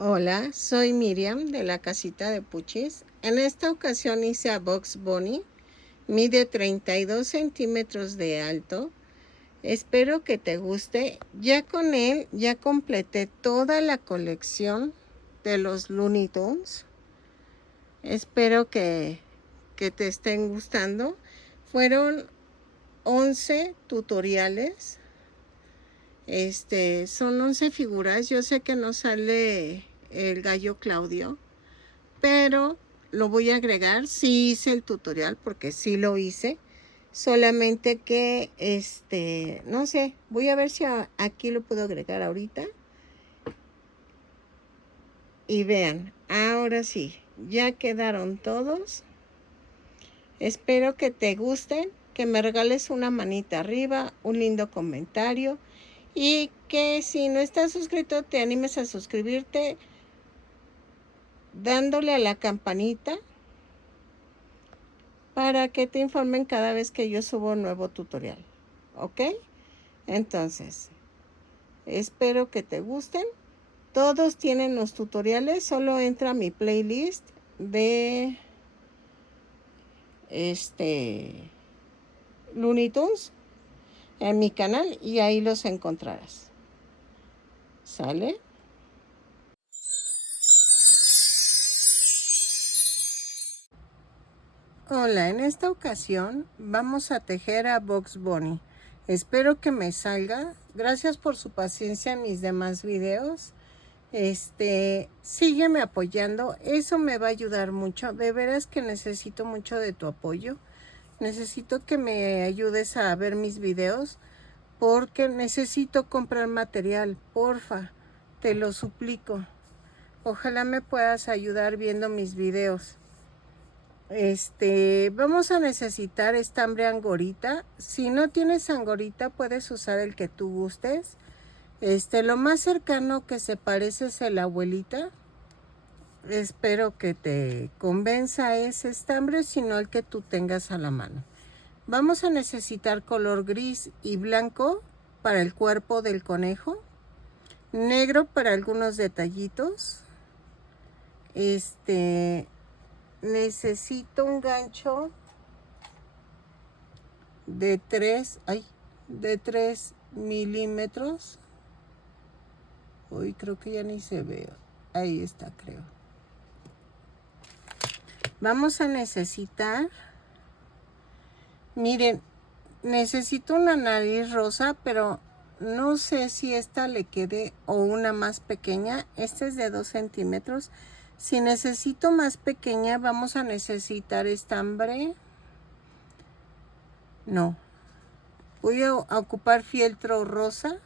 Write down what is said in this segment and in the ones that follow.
Hola, soy Miriam de la casita de Puchis. En esta ocasión hice a Bugs Bunny. Mide 32 centímetros de alto. Espero que te guste. Ya con él ya completé toda la colección de los Looney Tunes. Espero que te estén gustando. Fueron 11 tutoriales. Son 11 figuras. Yo sé que no sale el gallo Claudio, pero lo voy a agregar. Sí hice el tutorial porque sí lo hice. Solamente que, no sé, voy a ver si aquí lo puedo agregar ahorita. Y vean, ahora sí, ya quedaron todos. Espero que te gusten, que me regales una manita arriba, un lindo comentario y que si no estás suscrito te animes a suscribirte dándole a la campanita para que te informen cada vez que yo subo un nuevo tutorial. ¿Ok? Entonces, espero que te gusten. Todos tienen los tutoriales. Solo entra a mi playlist de Looney Tunes en mi canal y ahí los encontrarás. ¿Sale? Hola, en esta ocasión vamos a tejer a Bugs Bunny. Espero que me salga. Gracias por su paciencia en mis demás videos. Sígueme apoyando. Eso me va a ayudar mucho. De veras que necesito mucho de tu apoyo. Necesito que me ayudes a ver mis videos porque necesito comprar material. Porfa, te lo suplico. Ojalá me puedas ayudar viendo mis videos. Vamos a necesitar estambre angorita. Si no tienes angorita, puedes usar el que tú gustes. Lo más cercano que se parece es el abuelita. Espero que te convenza ese estambre, sino el que tú tengas a la mano. Vamos a necesitar color gris y blanco para el cuerpo del conejo, negro para algunos detallitos. Necesito un gancho de 3 milímetros. Uy, creo que ya ni se ve. Ahí está, creo. Vamos a necesitar, miren, necesito una nariz rosa, pero no sé si esta le quede o una más pequeña. Esta es de 2 centímetros. Si necesito más pequeña, vamos a necesitar estambre. No. Voy a ocupar fieltro rosa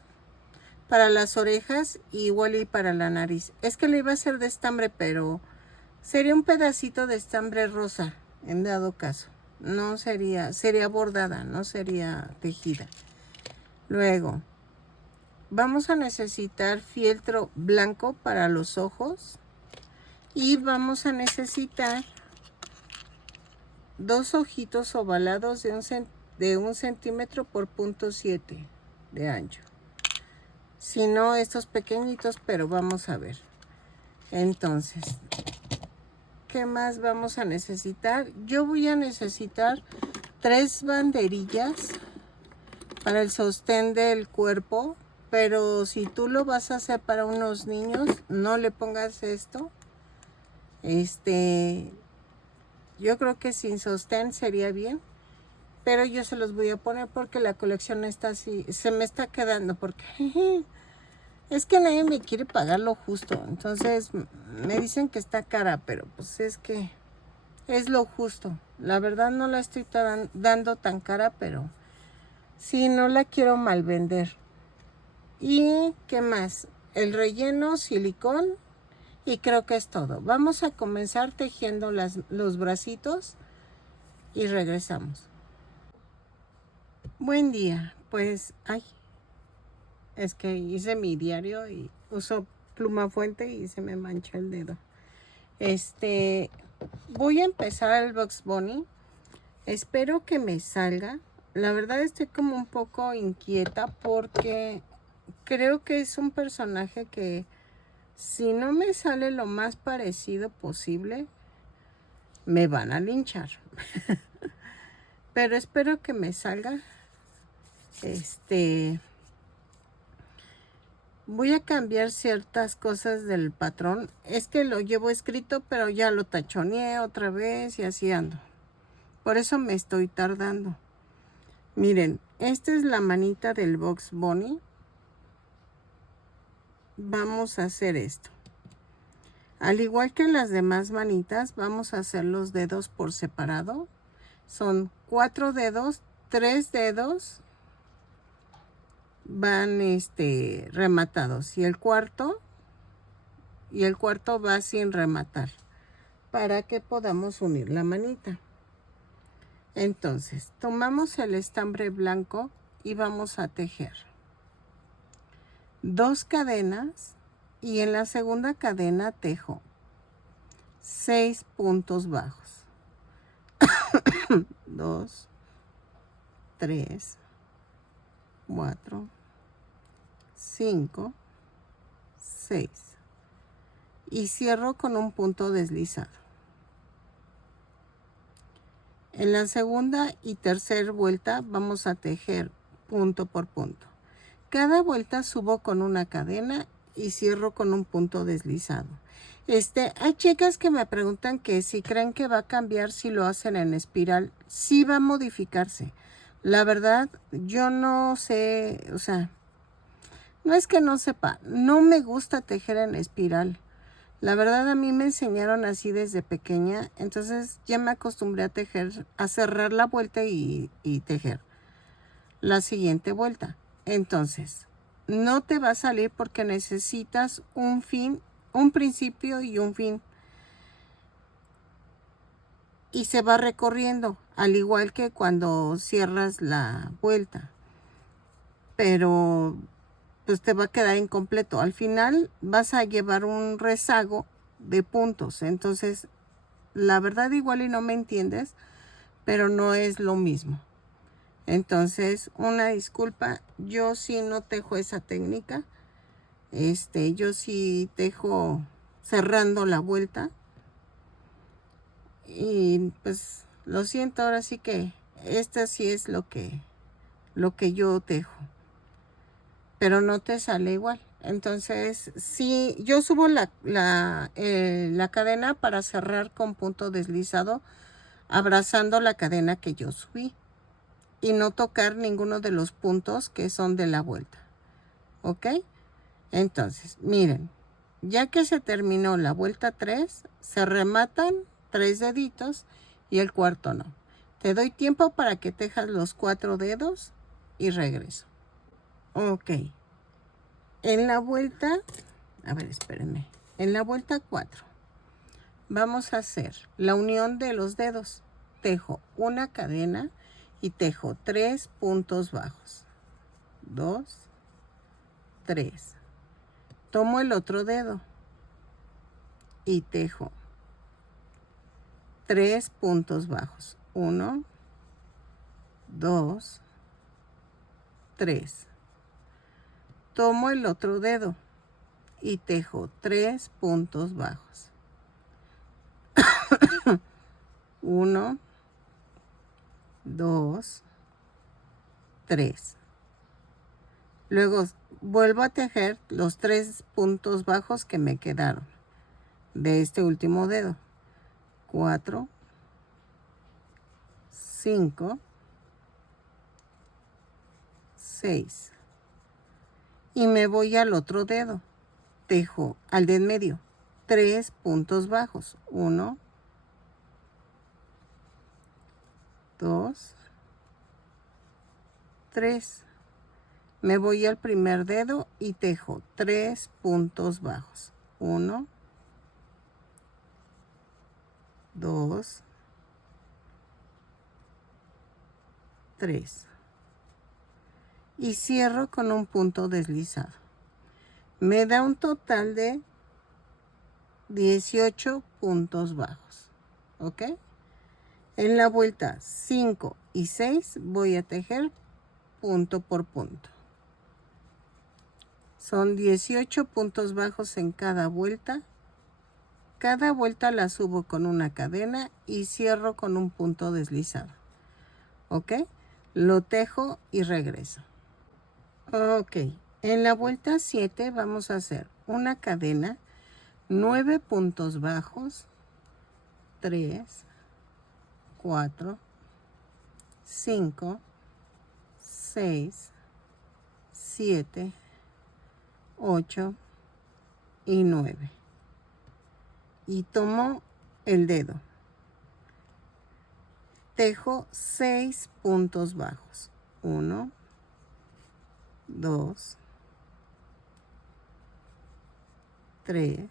para las orejas y igual y para la nariz. Es que le iba a hacer de estambre, pero sería un pedacito de estambre rosa, en dado caso. No sería bordada, no sería tejida. Luego, vamos a necesitar fieltro blanco para los ojos. Y vamos a necesitar 2 ojitos ovalados de 1 centímetro por 0.7 de ancho. Si no, estos pequeñitos, pero vamos a ver. Entonces, ¿qué más vamos a necesitar? Yo voy a necesitar 3 banderillas para el sostén del cuerpo, pero si tú lo vas a hacer para unos niños, no le pongas esto. Yo creo que sin sostén sería bien, pero yo se los voy a poner porque la colección está así, se me está quedando porque es que nadie me quiere pagar lo justo. Entonces me dicen que está cara, pero pues es que es lo justo. La verdad no la estoy dando tan cara, pero sí, no la quiero mal vender. ¿Y qué más? El relleno, silicón, y creo que es todo. Vamos a comenzar tejiendo los bracitos y regresamos. Buen día. Pues, es que hice mi diario y uso pluma fuente y se me mancha el dedo. Voy a empezar el Bugs Bunny. Espero que me salga. La verdad estoy como un poco inquieta porque creo que es un personaje que Si no me sale lo más parecido posible, me van a linchar. Pero espero que me salga. Voy a cambiar ciertas cosas del patrón. Es que lo llevo escrito, pero ya lo tachoneé otra vez y así ando. Por eso me estoy tardando. Miren, esta es la manita del Bugs Bunny. Vamos a hacer esto. Al igual que las demás manitas, vamos a hacer los dedos por separado. Son 4 dedos, 3 dedos van rematados y el cuarto va sin rematar para que podamos unir la manita. Entonces, tomamos el estambre blanco y vamos a tejer 2 cadenas y en la segunda cadena tejo 6 puntos bajos. 2, 3, 4, 5, 6 y cierro con un punto deslizado. En la segunda y tercera vuelta vamos a tejer punto por punto. Cada vuelta subo con una cadena y cierro con un punto deslizado. Hay chicas que me preguntan que si creen que va a cambiar si lo hacen en espiral. Sí va a modificarse. La verdad, yo no sé, o sea, no es que no sepa, no me gusta tejer en espiral. La verdad a mí me enseñaron así desde pequeña, entonces ya me acostumbré a tejer, a cerrar la vuelta y tejer la siguiente vuelta. Entonces, no te va a salir porque necesitas un fin, un principio y un fin. Y se va recorriendo, al igual que cuando cierras la vuelta. Pero pues te va a quedar incompleto. Al final vas a llevar un rezago de puntos. Entonces, la verdad igual y no me entiendes, pero no es lo mismo. Entonces, una disculpa, yo sí no tejo esa técnica. Yo sí tejo cerrando la vuelta. Y pues lo siento, ahora sí que esta sí es lo que yo tejo. Pero no te sale igual. Entonces, sí, yo subo la cadena para cerrar con punto deslizado, abrazando la cadena que yo subí y no tocar ninguno de los puntos que son de la vuelta. ¿Ok? Entonces, miren, ya que se terminó la vuelta 3, se rematan 3 deditos y el cuarto no. Te doy tiempo para que tejas los 4 dedos y regreso. Ok. En la vuelta, a ver, espérenme. En la vuelta 4 vamos a hacer la unión de los dedos. Tejo una cadena y tejo 3 puntos bajos. 2, 3. Tomo el otro dedo y tejo 3 puntos bajos. 1, 2, 3. Tomo el otro dedo y tejo 3 puntos bajos. 1, 2, 3. Luego vuelvo a tejer los 3 puntos bajos que me quedaron de este último dedo. 4, 5, 6. Y me voy al otro dedo. Tejo al de en medio 3 puntos bajos. 1, 2, 3. Me voy al primer dedo y tejo 3 puntos bajos. 1, 2, 3. Y cierro con un punto deslizado. Me da un total de 18 puntos bajos. ¿Ok? En la vuelta 5 y 6 voy a tejer punto por punto. Son 18 puntos bajos en cada vuelta. Cada vuelta la subo con una cadena y cierro con un punto deslizado. ¿Ok? Lo tejo y regreso. Ok. En la vuelta 7 vamos a hacer una cadena, 9 puntos bajos, 3, 4, 5, 6, 7, 8 y 9. Y tomo el dedo. Tejo 6 puntos bajos. 1, 2, 3,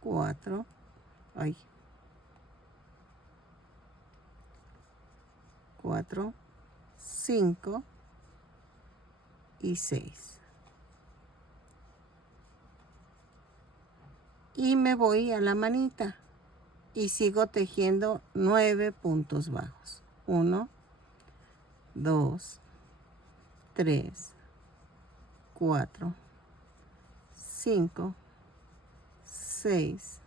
4, 4, 5 y 6. Y me voy a la manita y sigo tejiendo 9 puntos bajos. 1, 2, 3, 4, 5, 6,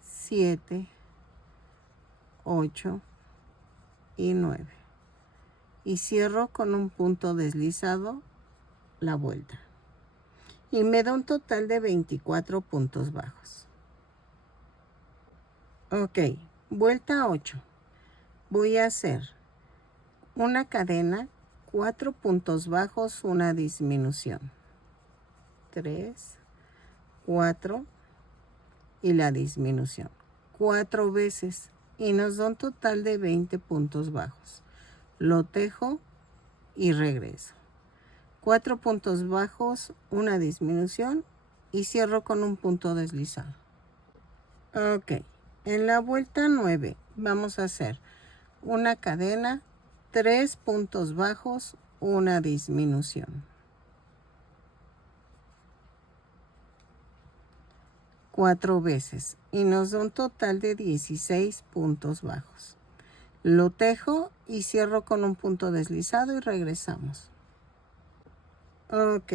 7, 8 y 9. Y cierro con un punto deslizado la vuelta. Y me da un total de 24 puntos bajos. Ok, vuelta 8. Voy a hacer una cadena, 4 puntos bajos, una disminución. 3, 4 y la disminución. 4 veces y nos da un total de 20 puntos bajos. Lo tejo y regreso. 4 puntos bajos, una disminución y cierro con un punto deslizado. Ok, en la vuelta 9 vamos a hacer una cadena, 3 puntos bajos, una disminución. 4 veces y nos da un total de 16 puntos bajos. Lo tejo y cierro con un punto deslizado y regresamos. Ok,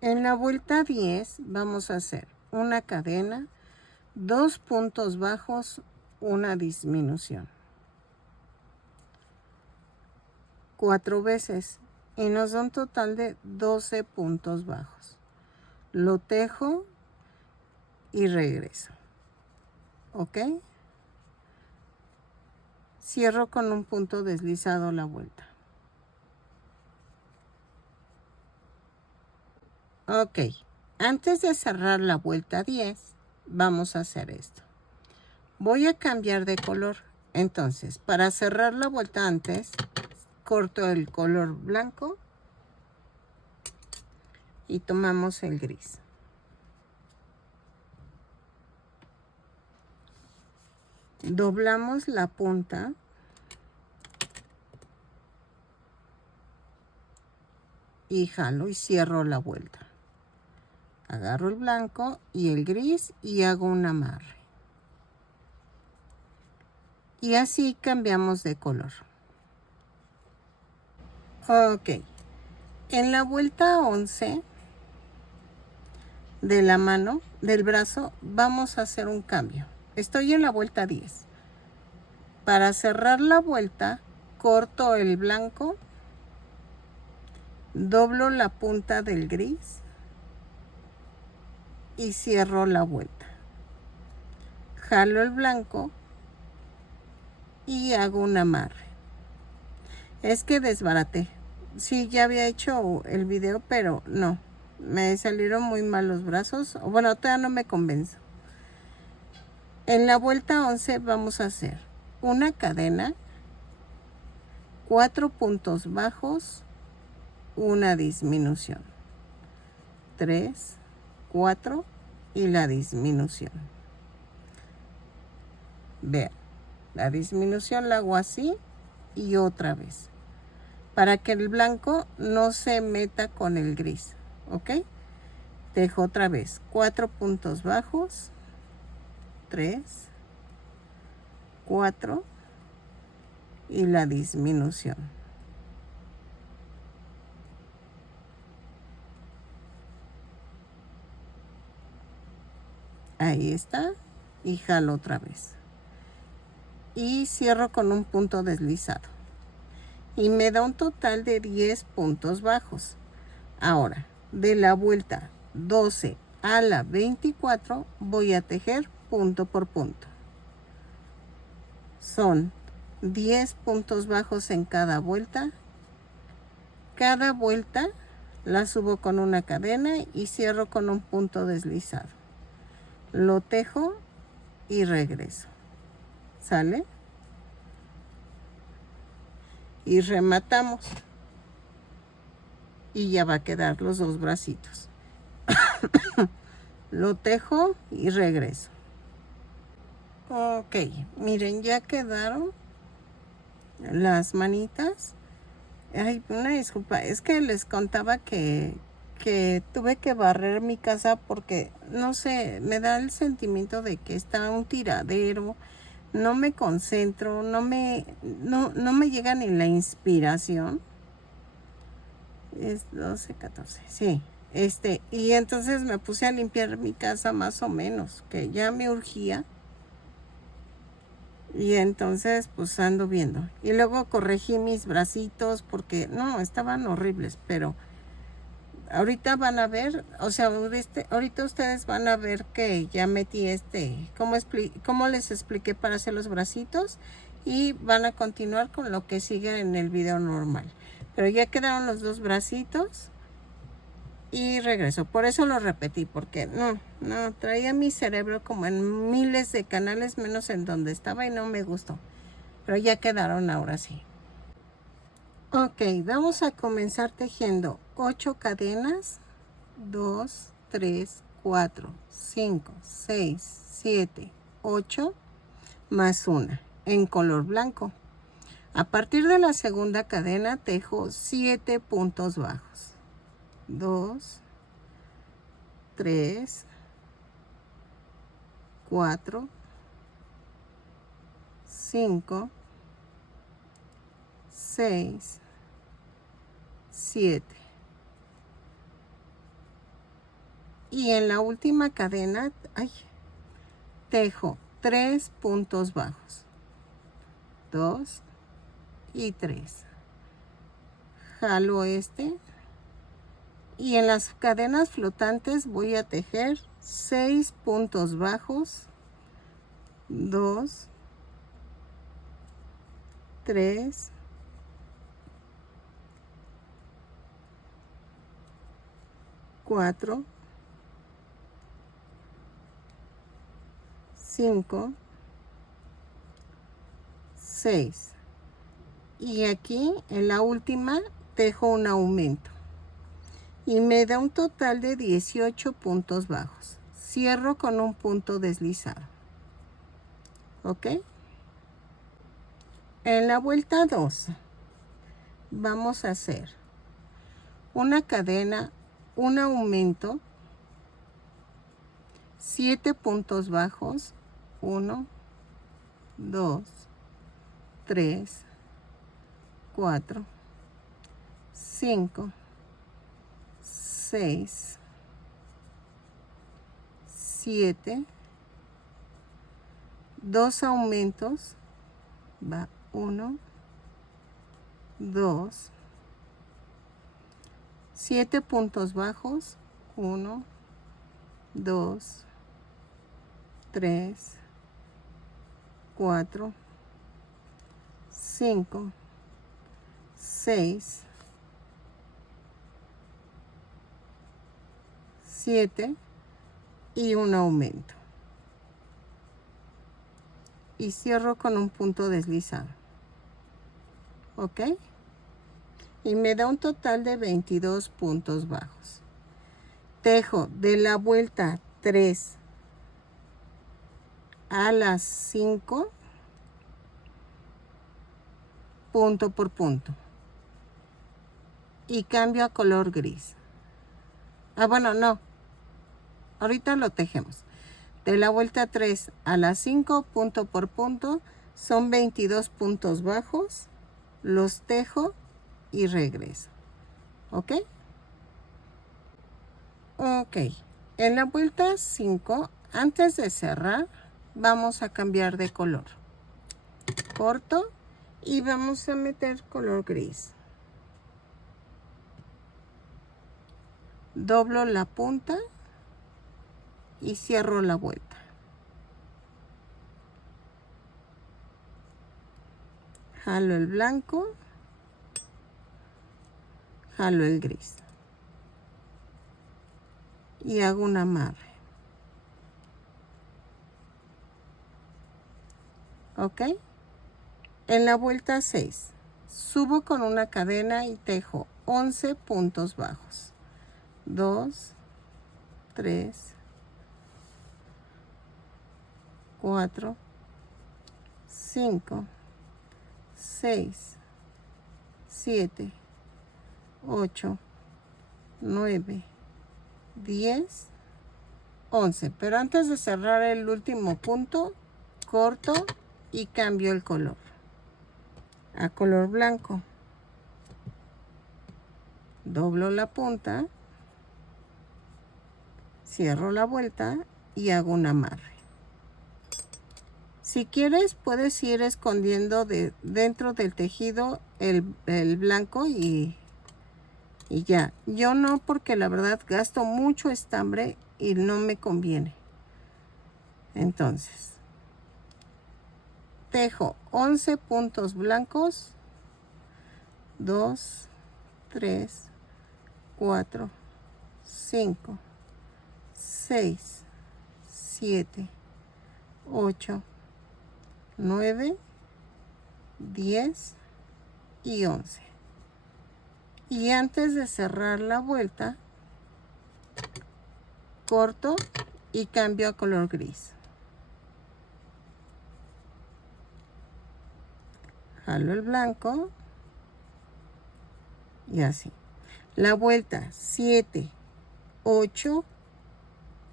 en la vuelta 10 vamos a hacer una cadena, 2 puntos bajos, una disminución. 4 veces y nos da un total de 12 puntos bajos. Lo tejo y regreso. ¿Ok? Cierro con un punto deslizado la vuelta. Ok, antes de cerrar la vuelta 10, vamos a hacer esto. Voy a cambiar de color. Entonces, para cerrar la vuelta antes, corto el color blanco y tomamos el gris. Doblamos la punta y jalo y cierro la vuelta. Agarro el blanco y el gris y hago un amarre. Y así cambiamos de color. Ok. En la vuelta 11 de la mano, del brazo, vamos a hacer un cambio. Estoy en la vuelta 10. Para cerrar la vuelta, corto el blanco, doblo la punta del gris y cierro la vuelta. Jalo el blanco y hago un amarre. Es que desbaraté. Sí, ya había hecho el video, pero no. Me salieron muy mal los brazos. Bueno, todavía no me convenzo. En la vuelta 11 vamos a hacer una cadena, 4 puntos bajos, una disminución. 3, 4 y la disminución. Vean, la disminución la hago así y otra vez, para que el blanco no se meta con el gris. ¿Ok? Tejo otra vez 4 puntos bajos, 3, 4 y la disminución. Ahí está. Y jalo otra vez. Y cierro con un punto deslizado. Y me da un total de 10 puntos bajos. Ahora, de la vuelta 12 a la 24 voy a tejer punto por punto. Son 10 puntos bajos en cada vuelta. Cada vuelta la subo con una cadena y cierro con un punto deslizado. Lo tejo y regreso. ¿Sale? Y rematamos. Y ya va a quedar los dos bracitos. Lo tejo y regreso. Ok, miren, ya quedaron las manitas. Ay, una disculpa, es que les contaba que tuve que barrer mi casa porque, no sé, me da el sentimiento de que está un tiradero, no me concentro, no me llega ni la inspiración. Es 12, 14, sí. Y entonces me puse a limpiar mi casa más o menos, que ya me urgía. Y entonces pues ando viendo. Y luego corregí mis bracitos porque no, estaban horribles, pero ahorita van a ver, o sea, ahorita ustedes van a ver que ya metí cómo les expliqué para hacer los bracitos y van a continuar con lo que sigue en el video normal. Pero ya quedaron los dos bracitos y regreso. Por eso lo repetí, porque no, traía mi cerebro como en miles de canales menos en donde estaba y no me gustó. Pero ya quedaron ahora sí. Ok, vamos a comenzar tejiendo 8 cadenas. 2, 3, 4, 5, 6, 7, 8 más una en color blanco. A partir de la segunda cadena tejo 7 puntos bajos. 2, 3, 4, 5, 6, 7. Y en la última cadena, tejo 3 puntos bajos. 2 y 3. Jalo y en las cadenas flotantes voy a tejer 6 puntos bajos. 2, 3, 4, 5, 6. Y aquí en la última tejo un aumento. Y me da un total de 18 puntos bajos. Cierro con un punto deslizado. ¿Ok? En la vuelta 2 vamos a hacer una cadena, un aumento, 7 puntos bajos, 1, 2, 3, 4, 5, 6, 7, 2 aumentos, va 1, 2, 7 puntos bajos, 1, 2, 3, 4, 5, 6, 7 y un aumento. Y cierro con un punto deslizado. ¿Ok? Y me da un total de 22 puntos bajos. Tejo de la vuelta 3 a las 5, punto por punto. Y cambio a color gris. Bueno, no. Ahorita lo tejemos. De la vuelta 3 a las 5, punto por punto, son 22 puntos bajos. Los tejo y regreso. ¿Ok? Ok. En la vuelta 5 Antes de cerrar, vamos a cambiar de color. Corto y vamos a meter color gris. Doblo la punta y cierro la vuelta. Jalo el blanco, jalo el gris y hago un amarre. ¿Ok? En la vuelta 6, subo con una cadena y tejo 11 puntos bajos. 2, 3, 4, 5, 6, 7, 8, 9, 10, 11. Pero antes de cerrar el último punto, corto y cambio el color a color blanco. Doblo la punta, cierro la vuelta y hago un amarre. Si quieres, puedes ir escondiendo dentro del tejido el blanco y ya. Yo no, porque la verdad gasto mucho estambre y no me conviene. Entonces, tejo 11 puntos blancos. 2, 3, 4, 5, 6, 7, 8, 9, 10 y 11. Y antes de cerrar la vuelta, corto y cambio a color gris. Jalo el blanco y así. La vuelta 7, 8,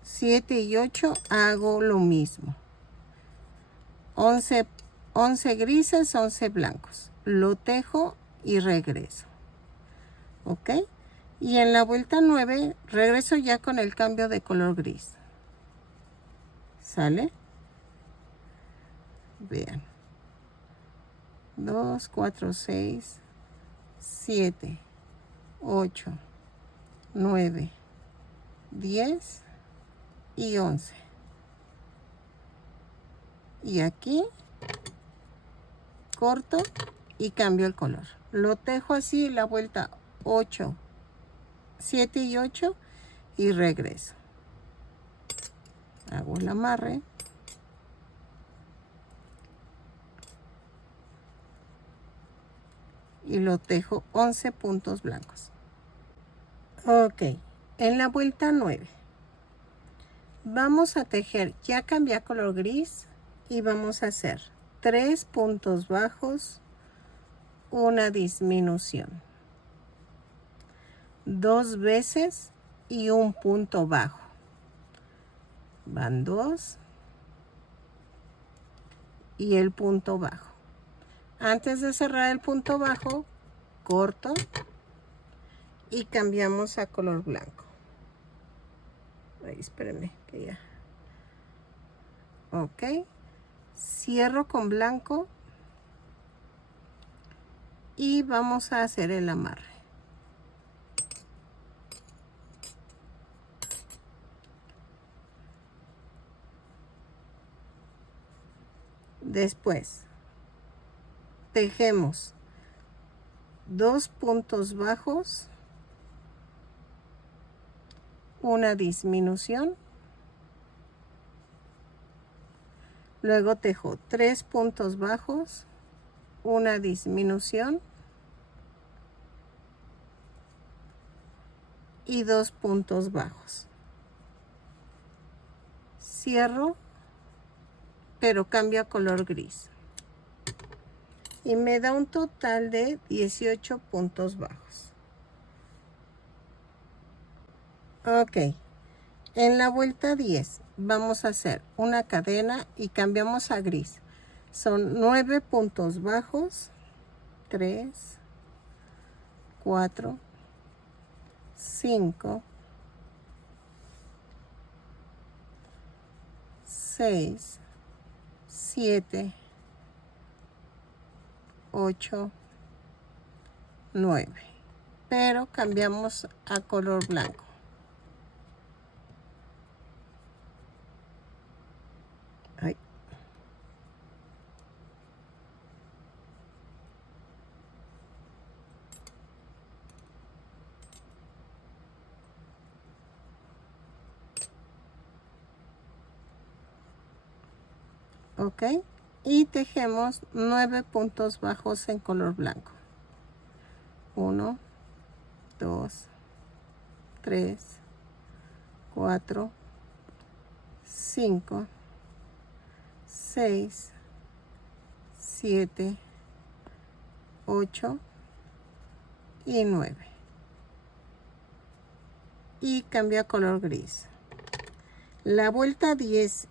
7 y 8 hago lo mismo. 11 grises, 11 blancos. Lo tejo y regreso. ¿Ok? Y en la vuelta 9 regreso ya con el cambio de color gris. ¿Sale? Vean. 2, 4, 6, 7, 8, 9, 10 y 11. Y aquí corto y cambio el color. Lo tejo así la vuelta 8, 7 y 8 y regreso. Hago el amarre. Y lo tejo 11 puntos blancos. Ok, en la vuelta 9 vamos a tejer, ya cambié color gris y vamos a hacer 3 puntos bajos, una disminución, 2 veces y un punto bajo. Van 2 y el punto bajo. Antes de cerrar el punto bajo, corto y cambiamos a color blanco. Ay, espérenme que ya. Ok. Cierro con blanco y vamos a hacer el amarre. Después tejemos 2 puntos bajos, una disminución, luego tejo 3 puntos bajos, una disminución y 2 puntos bajos. Cierro, pero cambio a color gris. Y me da un total de 18 puntos bajos. Ok. En la vuelta 10 vamos a hacer una cadena y cambiamos a gris. Son 9 puntos bajos. 3, 4, 5, 6, 7, 8, 9. Pero cambiamos a color blanco. Ay. Ok, y tejemos 9 puntos bajos en color blanco. 1, 2, 3, 4, 5, 6, 7, 8 y 9. Y cambia a color gris. La vuelta 10,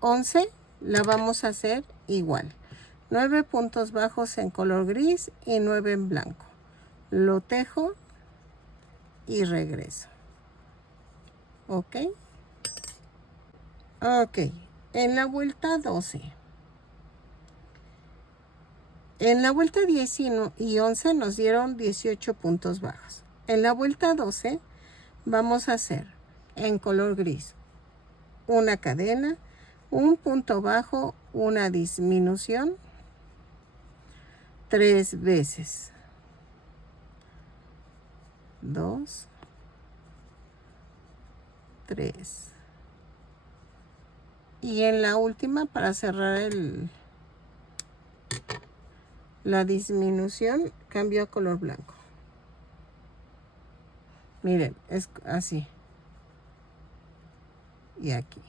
11, la vamos a hacer igual. 9 puntos bajos en color gris y 9 en blanco. Lo tejo y regreso. Ok. Ok. En la vuelta 12. En la vuelta 10 y 11 nos dieron 18 puntos bajos. En la vuelta 12 vamos a hacer en color gris una cadena, un punto bajo, una disminución 3 veces. 2, 3. Y en la última, para cerrar la disminución, cambio a color blanco. Miren, es así. Y aquí.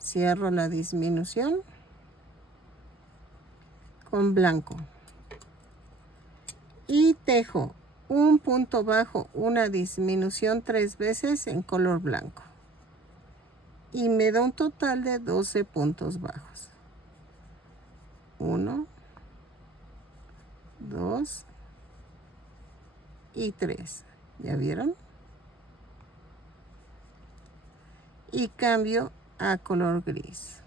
Cierro la disminución con blanco. Y tejo un punto bajo, una disminución 3 veces en color blanco. Y me da un total de 12 puntos bajos. 1, 2 y 3. ¿Ya vieron? Y cambio a color gris.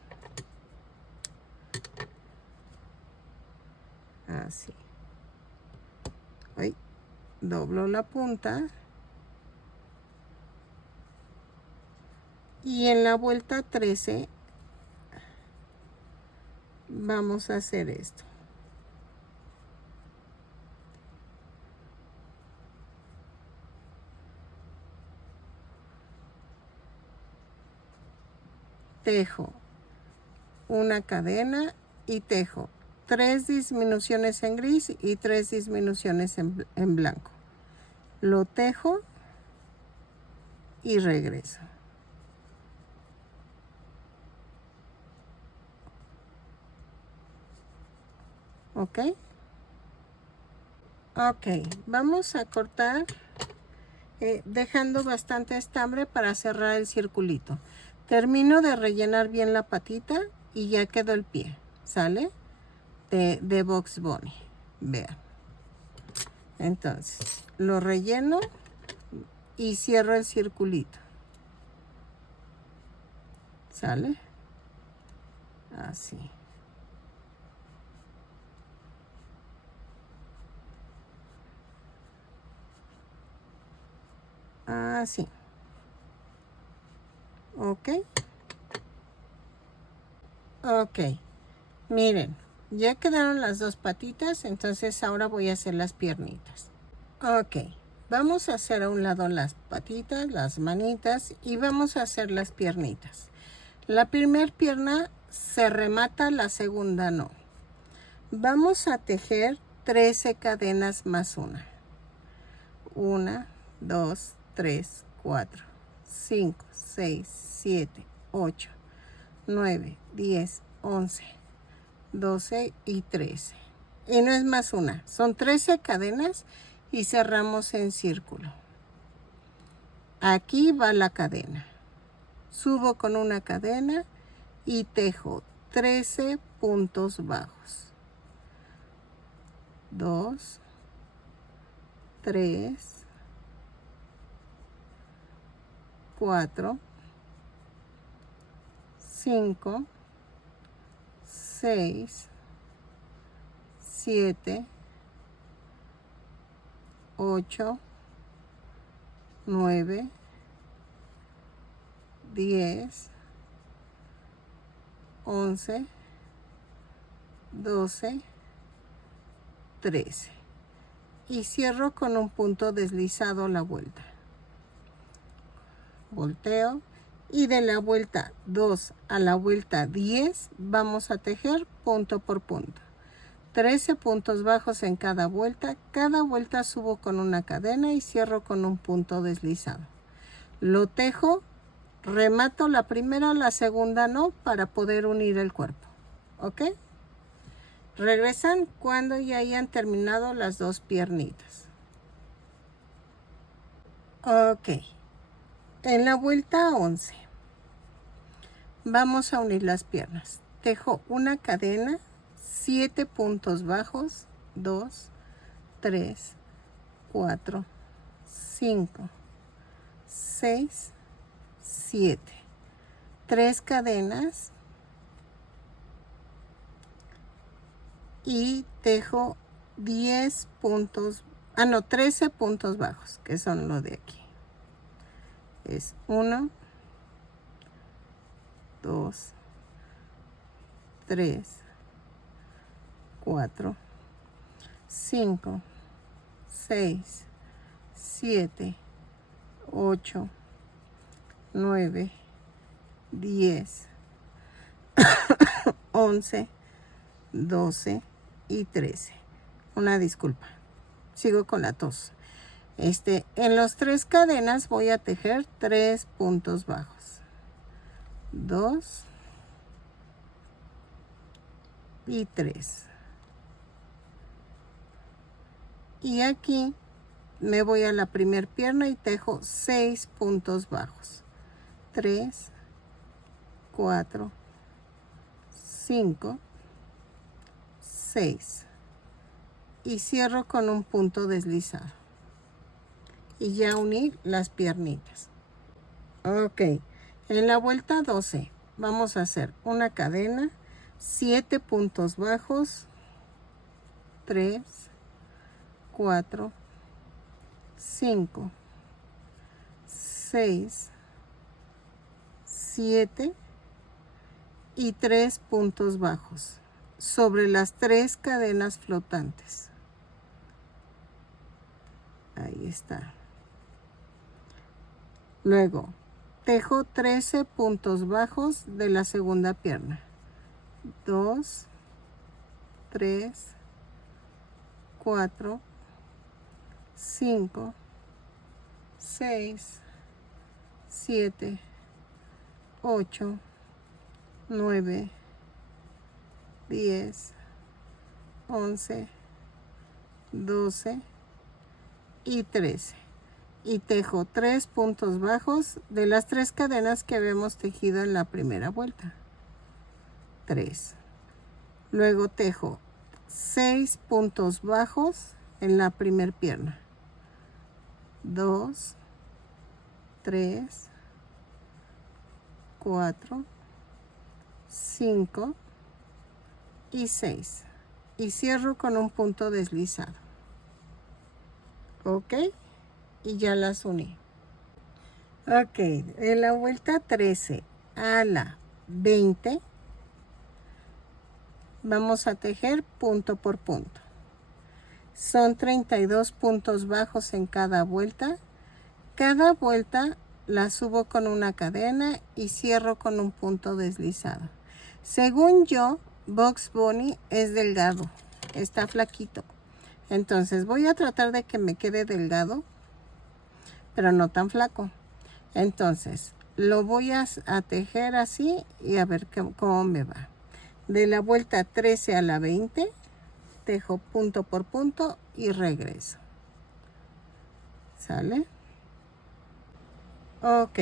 Así. Ahí. Doblo la punta. Y en la vuelta 13 vamos a hacer esto. Tejo una cadena y tejo 3 disminuciones en gris y 3 disminuciones en blanco. Lo tejo y regreso. ¿Ok? Ok, vamos a cortar dejando bastante estambre para cerrar el circulito. Termino de rellenar bien la patita y ya quedó el pie, ¿sale? De Bugs Bunny. Vean. Entonces, lo relleno y cierro el circulito. ¿Sale? Así. Así. ¿Ok? Ok. Miren, ya quedaron las dos patitas, entonces ahora voy a hacer las piernitas. Ok. Vamos a hacer a un lado las patitas, las manitas y vamos a hacer las piernitas. La primera pierna se remata, la segunda no. Vamos a tejer 13 cadenas más una. 1, 2, 3, 4, 5, 6, 7, 8, 9, 10, 11, 12 y 13. Y no es más una, son 13 cadenas y cerramos en círculo. Aquí va la cadena. Subo con una cadena y tejo 13 puntos bajos. 2, 3, 4, 5, 6, 7, 8, 9, 10, 11, 12, 13 y cierro con un punto deslizado la vuelta. Volteo y de la vuelta 2 a la vuelta 10 vamos a tejer punto por punto. 13 puntos bajos en cada vuelta subo con una cadena y cierro con un punto deslizado. Lo tejo, remato la primera, la segunda no, para poder unir el cuerpo, ¿ok? Regresan cuando ya hayan terminado las dos piernitas. Ok, en la vuelta 11 vamos a unir las piernas. Tejo una cadena, 7 puntos bajos, 2, 3, 4, 5, 6, 7. 3 cadenas y tejo 10 puntos, 13 puntos bajos, que son los de aquí. Es 1, 2, 3, 4, 5, 6, 7, 8, 9, 10, 11, 12 y 13. Una disculpa, sigo con la tos. En los 3 cadenas voy a tejer 3 puntos bajos. 2 y 3. Y aquí me voy a la primer pierna y tejo 6 puntos bajos. 3, 4, 5, 6. Y cierro con un punto deslizado. Y ya uní las piernitas. Ok, en la vuelta 12 vamos a hacer una cadena, 7 puntos bajos, 3, 4, 5, 6, 7 y 3 puntos bajos sobre las 3 cadenas flotantes. Ahí está. Luego tejo 13 puntos bajos de la segunda pierna. 2, 3, 4, 5, 6, 7, 8, 9, 10, 11, 12 y 13. Y tejo 3 puntos bajos de las 3 cadenas que habíamos tejido en la primera vuelta. 3. Luego tejo 6 puntos bajos en la primera pierna. 2, 3, 4, 5 y 6. Y cierro con un punto deslizado. ¿Ok? Y ya las uní. Ok, en la vuelta 13 a la 20 vamos a tejer punto por punto. Son 32 puntos bajos en cada vuelta. Cada vuelta la subo con una cadena y cierro con un punto deslizado. Según yo, Bugs Bunny es delgado, está flaquito. Entonces voy a tratar de que me quede delgado, pero no tan flaco. Entonces lo voy a tejer así y a ver cómo me va. De la vuelta 13 a la 20 tejo punto por punto y regreso. ¿Sale? Ok,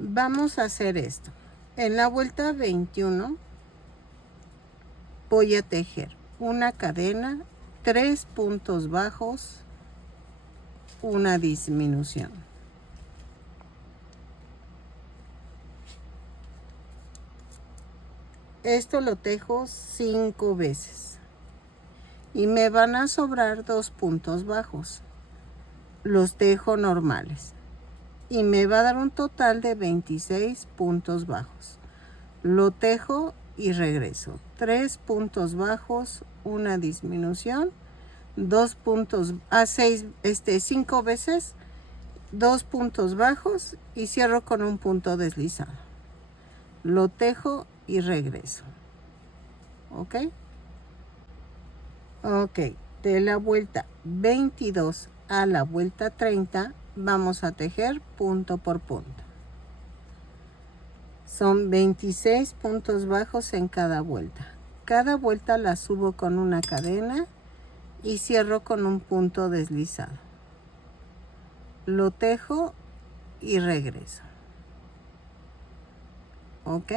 vamos a hacer esto. En la vuelta 21 voy a tejer una cadena, 3 puntos bajos, una disminución. esto lo tejo 5 veces y me van a sobrar 2 puntos bajos. Los tejo normales y me va a dar un total de 26 puntos bajos. Lo tejo y regreso. 3 puntos bajos, una disminución, 2 puntos a 5 veces, 2 puntos bajos y cierro con un punto deslizado. Lo tejo y regreso. ¿Ok? Ok, de la vuelta 22 a la vuelta 30 vamos a tejer punto por punto. Son 26 puntos bajos en cada vuelta. Cada vuelta la subo con una cadena y cierro con un punto deslizado. Lo tejo y regreso. ¿Ok?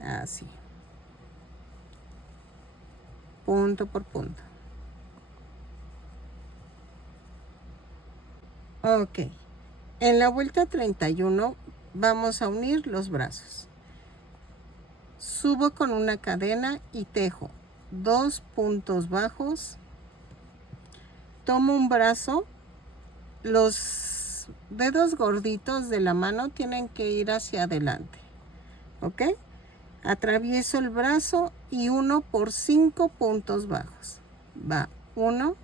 Así. Punto por punto. Ok. En la vuelta 31 vamos a unir los brazos. Subo con una cadena y tejo 2 puntos bajos. Tomo un brazo. Los dedos gorditos de la mano tienen que ir hacia adelante. ¿Ok? Atravieso el brazo y uno por 5 puntos bajos. Va 1,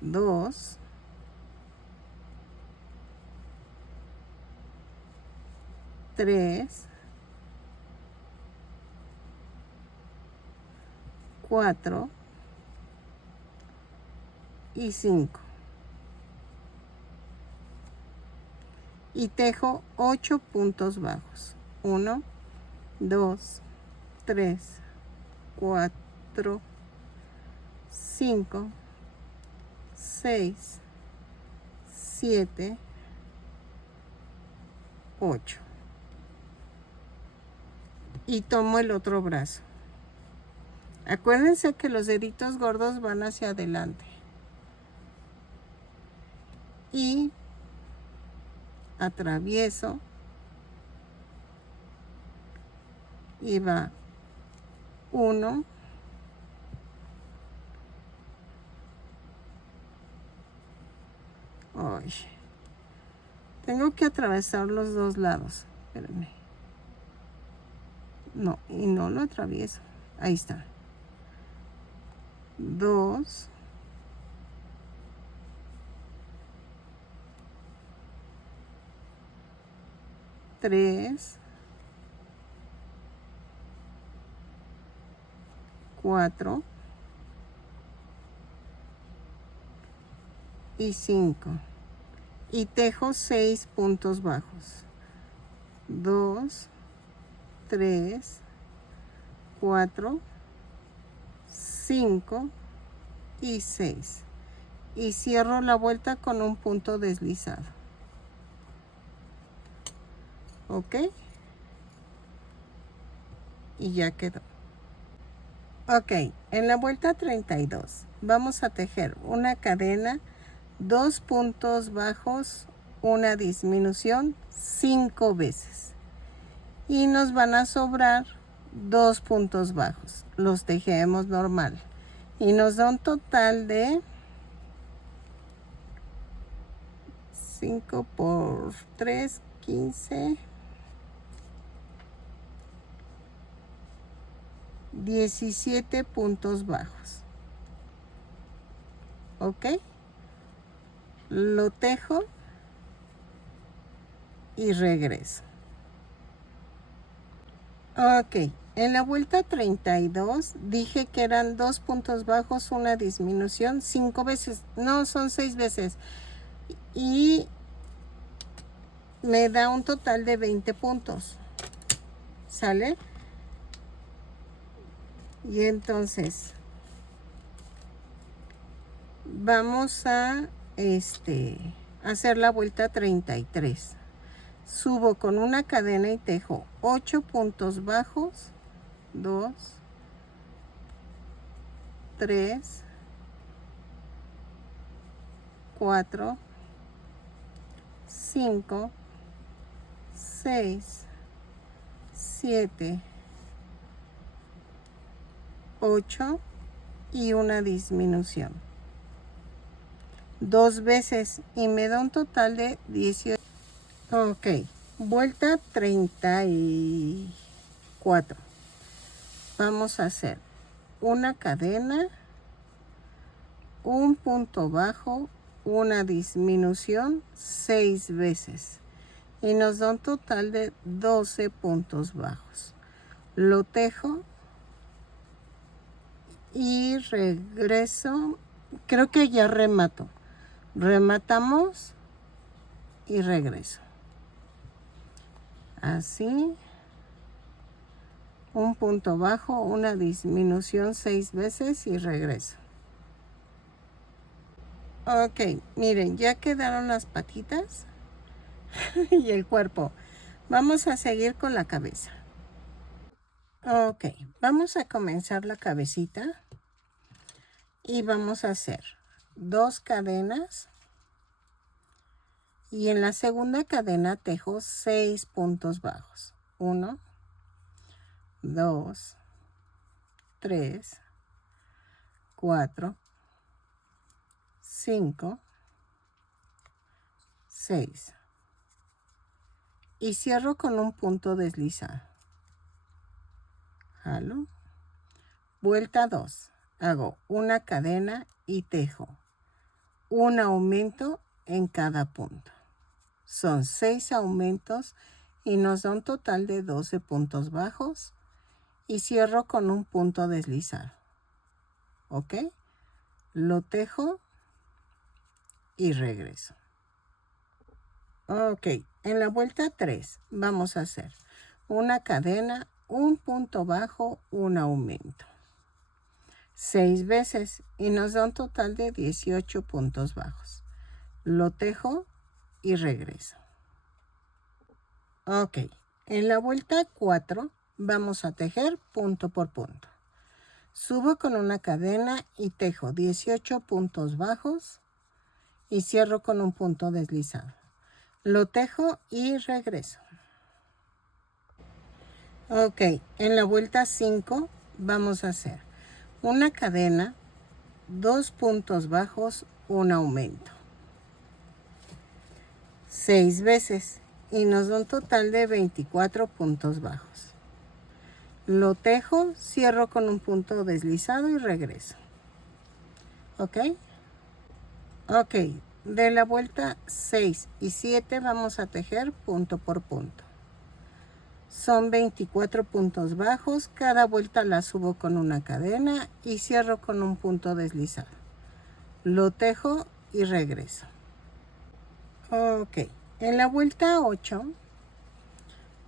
2, 3, 4 y 5. Y tejo 8 puntos bajos. 1, 2, 3, 4, 5, 6, 7, 8. Y tomo el otro brazo. Acuérdense que los deditos gordos van hacia adelante. Y atravieso. Y va 1, 2. Tengo que atravesar los dos lados. Espérenme. No, y no lo atravieso. Ahí está. 2, 3, 4 y 5. Y tejo 6 puntos bajos. 2, 3, 4, 5 y 6. Y cierro la vuelta con un punto deslizado. ¿Ok? Y ya quedó. Ok, en la vuelta 32 vamos a tejer una cadena, 2 puntos bajos, una disminución 5 veces. Y nos van a sobrar 2 puntos bajos. Los tejemos normal. Y nos da un total de 5 por 3, 15, 17 puntos bajos. ¿Ok? Lo tejo y regreso. Ok, en la vuelta 32 dije que eran 2 puntos bajos, una disminución 5 veces. No, son 6 veces. Y me da un total de 20 puntos. ¿Sale? Y entonces vamos a hacer la vuelta 33. Subo con una cadena y tejo 8 puntos bajos. 2, 3, 4, 5, 6, 7, 8 y una disminución. 2 veces y me da un total de 18. Ok, vuelta 34. Vamos a hacer una cadena, un punto bajo, una disminución 6 veces y nos da un total de 12 puntos bajos. Lo tejo y regreso. Creo que ya remato. Rematamos y regreso. Así. Un punto bajo, una disminución 6 veces y regreso. Ok, miren, ya quedaron las patitas y el cuerpo. Vamos a seguir con la cabeza. Ok, vamos a comenzar la cabecita y vamos a hacer 2 cadenas y en la segunda cadena tejo 6 puntos bajos. 1, 2, 3, 4, 5, 6 y cierro con un punto deslizado. Jalo. Vuelta 2. Hago una cadena y tejo un aumento en cada punto. Son 6 aumentos y nos da un total de 12 puntos bajos y cierro con un punto deslizado. ¿Ok? Lo tejo y regreso. Ok, en la vuelta 3 vamos a hacer una cadena, un punto bajo, un aumento. 6 veces y nos da un total de 18 puntos bajos. Lo tejo y regreso. Ok, en la vuelta 4 vamos a tejer punto por punto. Subo con una cadena y tejo 18 puntos bajos y cierro con un punto deslizado. Lo tejo y regreso. Ok, en la vuelta 5 vamos a hacer una cadena, 2 puntos bajos, un aumento. 6 veces y nos da un total de 24 puntos bajos. Lo tejo, cierro con un punto deslizado y regreso. ¿Ok? Ok, de la vuelta 6 y 7 vamos a tejer punto por punto. Son 24 puntos bajos, cada vuelta la subo con una cadena y cierro con un punto deslizado. Lo tejo y regreso. Ok, en la vuelta 8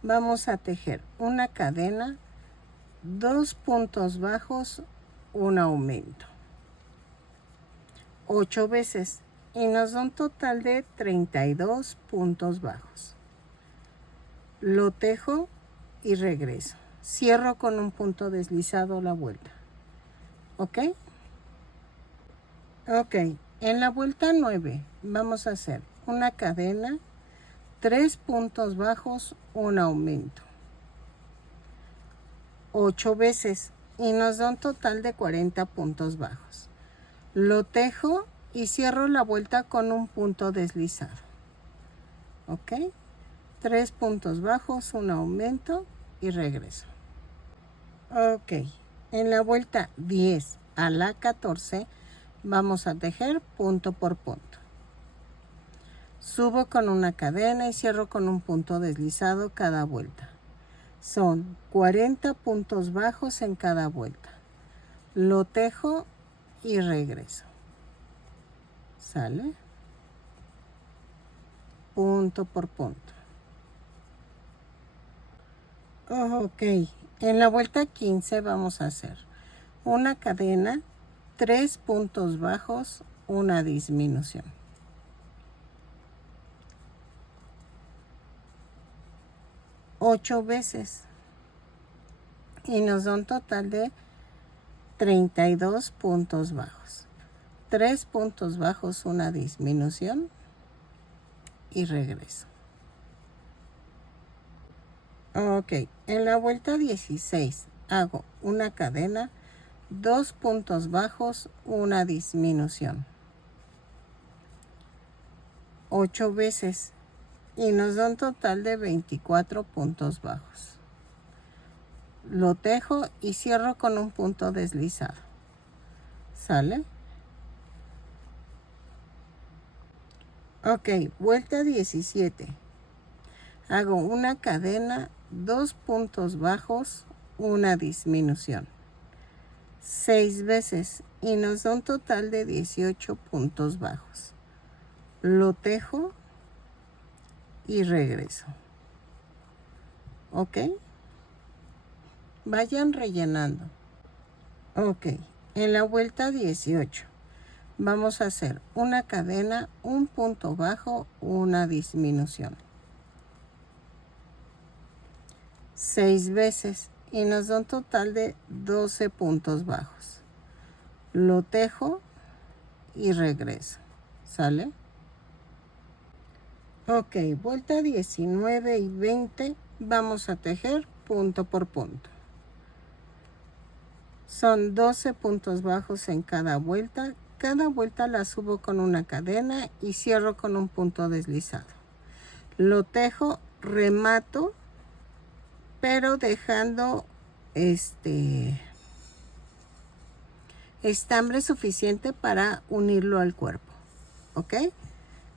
vamos a tejer una cadena, 2 puntos bajos, un aumento. 8 veces y nos da un total de 32 puntos bajos. Lo tejo y regreso. Cierro con un punto deslizado la vuelta. ¿Ok? Ok, en la vuelta 9 vamos a hacer una cadena, 3 puntos bajos, un aumento. 8 veces y nos da un total de 40 puntos bajos. Lo tejo y cierro la vuelta con un punto deslizado. ¿Ok? 3 puntos bajos, un aumento y regreso. Ok, en la vuelta 10 a la 14 vamos a tejer punto por punto. Subo con una cadena y cierro con un punto deslizado cada vuelta. Son 40 puntos bajos en cada vuelta. Lo tejo y regreso. ¿Sale? Punto por punto. Ok, en la vuelta 15 vamos a hacer una cadena, 3 puntos bajos, una disminución. 8 veces y nos da un total de 32 puntos bajos. 3 puntos bajos, una disminución y regreso. Ok, en la vuelta 16 hago una cadena, 2 puntos bajos, una disminución. 8 veces y nos da un total de 24 puntos bajos. Lo tejo y cierro con un punto deslizado. ¿Sale? Ok, vuelta 17. Hago una cadena, 2 puntos bajos, una disminución. 6 veces y nos da un total de 18 puntos bajos. Lo tejo y regreso. ¿Ok? Vayan rellenando. Ok, en la vuelta 18 vamos a hacer una cadena, un punto bajo, una disminución. 6 veces y nos da un total de 12 puntos bajos. Lo tejo y regreso. ¿Sale? Ok, vuelta 19 y 20 vamos a tejer punto por punto. Son 12 puntos bajos en cada vuelta. Cada vuelta la subo con una cadena y cierro con un punto deslizado. Lo tejo, remato, pero dejando estambre suficiente para unirlo al cuerpo. ¿Ok?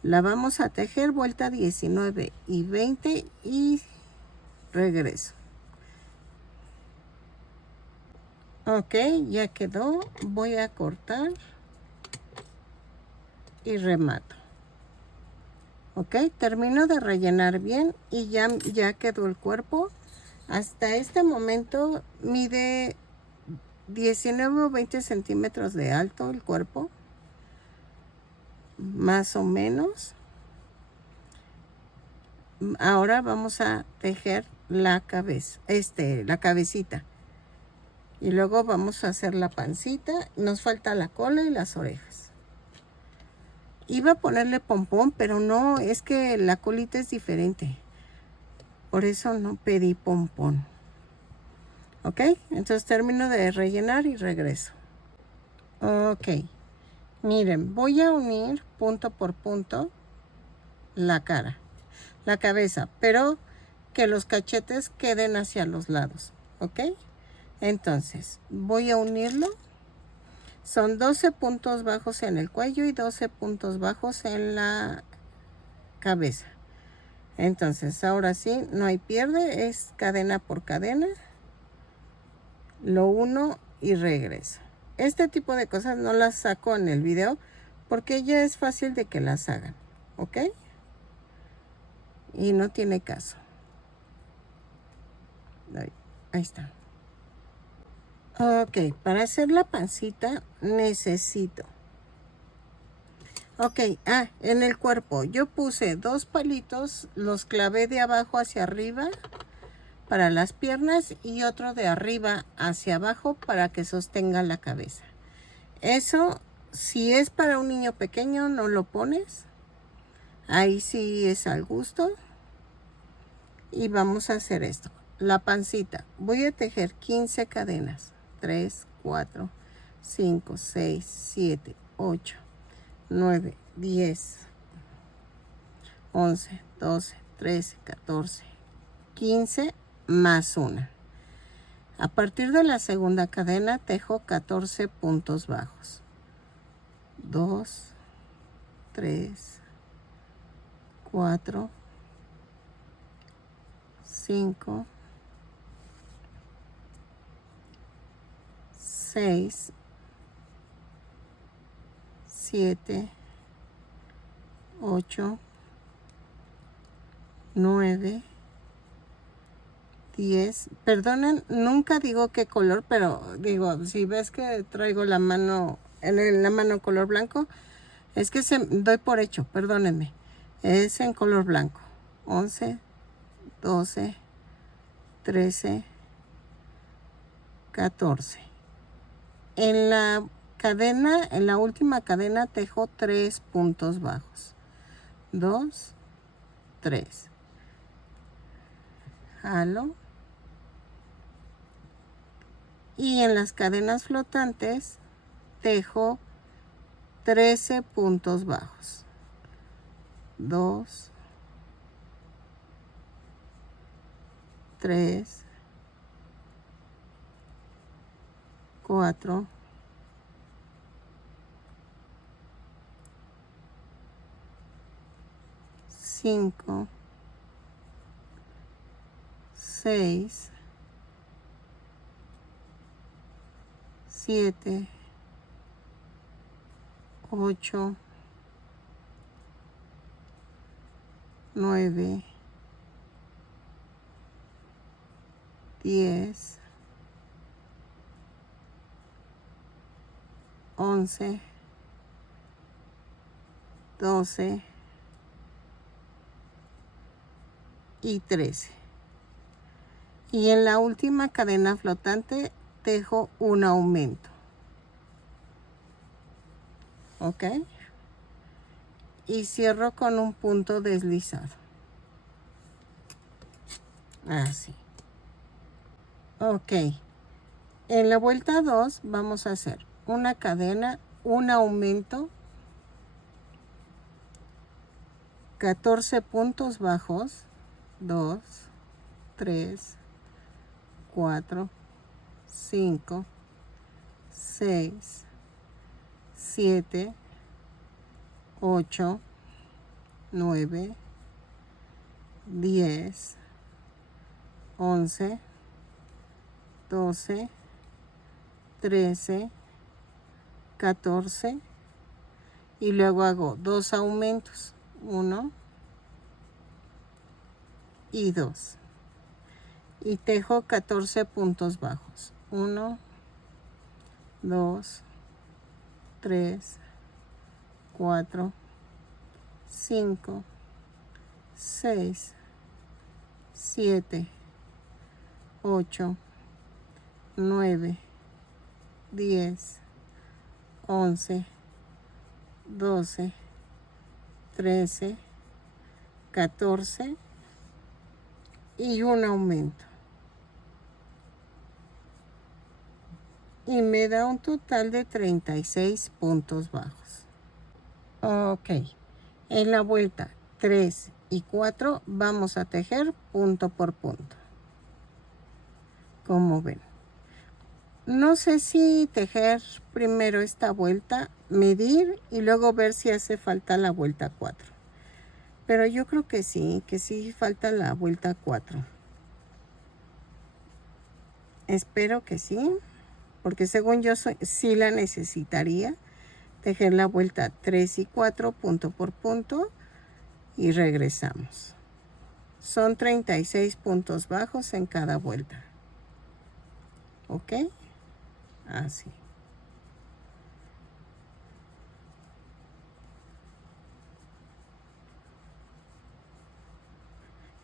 La vamos a tejer vuelta 19 y 20 y regreso. Ok, ya quedó. Voy a cortar y remato. Ok, termino de rellenar bien y ya quedó el cuerpo. Hasta este momento mide 19 o 20 centímetros de alto el cuerpo, más o menos. Ahora vamos a tejer la cabeza, la cabecita. Y luego vamos a hacer la pancita. Nos falta la cola y las orejas. Iba a ponerle pompón, pero no, es que la colita es diferente. Por eso no pedí pompón. ¿Ok? Entonces termino de rellenar y regreso. Ok. Miren, voy a unir punto por punto la cara, la cabeza, pero que los cachetes queden hacia los lados. ¿Ok? Entonces, voy a unirlo. Son 12 puntos bajos en el cuello y 12 puntos bajos en la cabeza. Entonces, ahora sí, no hay pierde, es cadena por cadena. Lo uno y regreso. Este tipo de cosas no las saco en el video porque ya es fácil de que las hagan. ¿Ok? Y no tiene caso. Ahí está. Ok, para hacer la pancita necesito. Ok, en el cuerpo yo puse 2 palitos, los clavé de abajo hacia arriba para las piernas y otro de arriba hacia abajo para que sostenga la cabeza. Eso, si es para un niño pequeño, no lo pones. Ahí sí es al gusto. Y vamos a hacer esto. La pancita. Voy a tejer 15 cadenas. 3, 4, 5, 6, 7, 8, 9, 10, 11, 12, 13, 14, 15 más una. A partir de la segunda cadena tejo 14 puntos bajos. 2, 3, 4, 5, 6, 7, 8, 9, 10. Perdonen, nunca digo qué color, pero digo, si ves que traigo la mano, en la mano color blanco, es que doy por hecho, perdónenme. Es en color blanco. 11, 12, 13, 14. En la cadena, en la última cadena tejo 3 puntos bajos. 2, 3. jalo. Y en las cadenas flotantes tejo 13 puntos bajos. 2, 3, 4, 5, 6, 7, 8, 9, 10, 11, 12 y 13. Y en la última cadena flotante tejo un aumento. ¿Ok? Y cierro con un punto deslizado. Así. Ok. En la vuelta 2 vamos a hacer una cadena, un aumento, 14 puntos bajos, 2, 3, 4, 5, 6, 7, 8, 9, 10, 11, 12, 13, 14 y luego hago 2 aumentos, 1 y 2. Y tejo 14 puntos bajos, 1, 2, 3, 4, 5, 6, 7, 8, 9, 10, 11, 12, 13, 14 y un aumento. Y me da un total de 36 puntos bajos. Ok, en la vuelta 3 y 4 vamos a tejer punto por punto. Como ven. No sé si tejer primero esta vuelta, medir y luego ver si hace falta la vuelta 4. Pero yo creo que sí falta la vuelta 4. Espero que sí, porque según yo sí la necesitaría. Tejer la vuelta 3 y 4 punto por punto y regresamos. Son 36 puntos bajos en cada vuelta. ¿Ok? Así.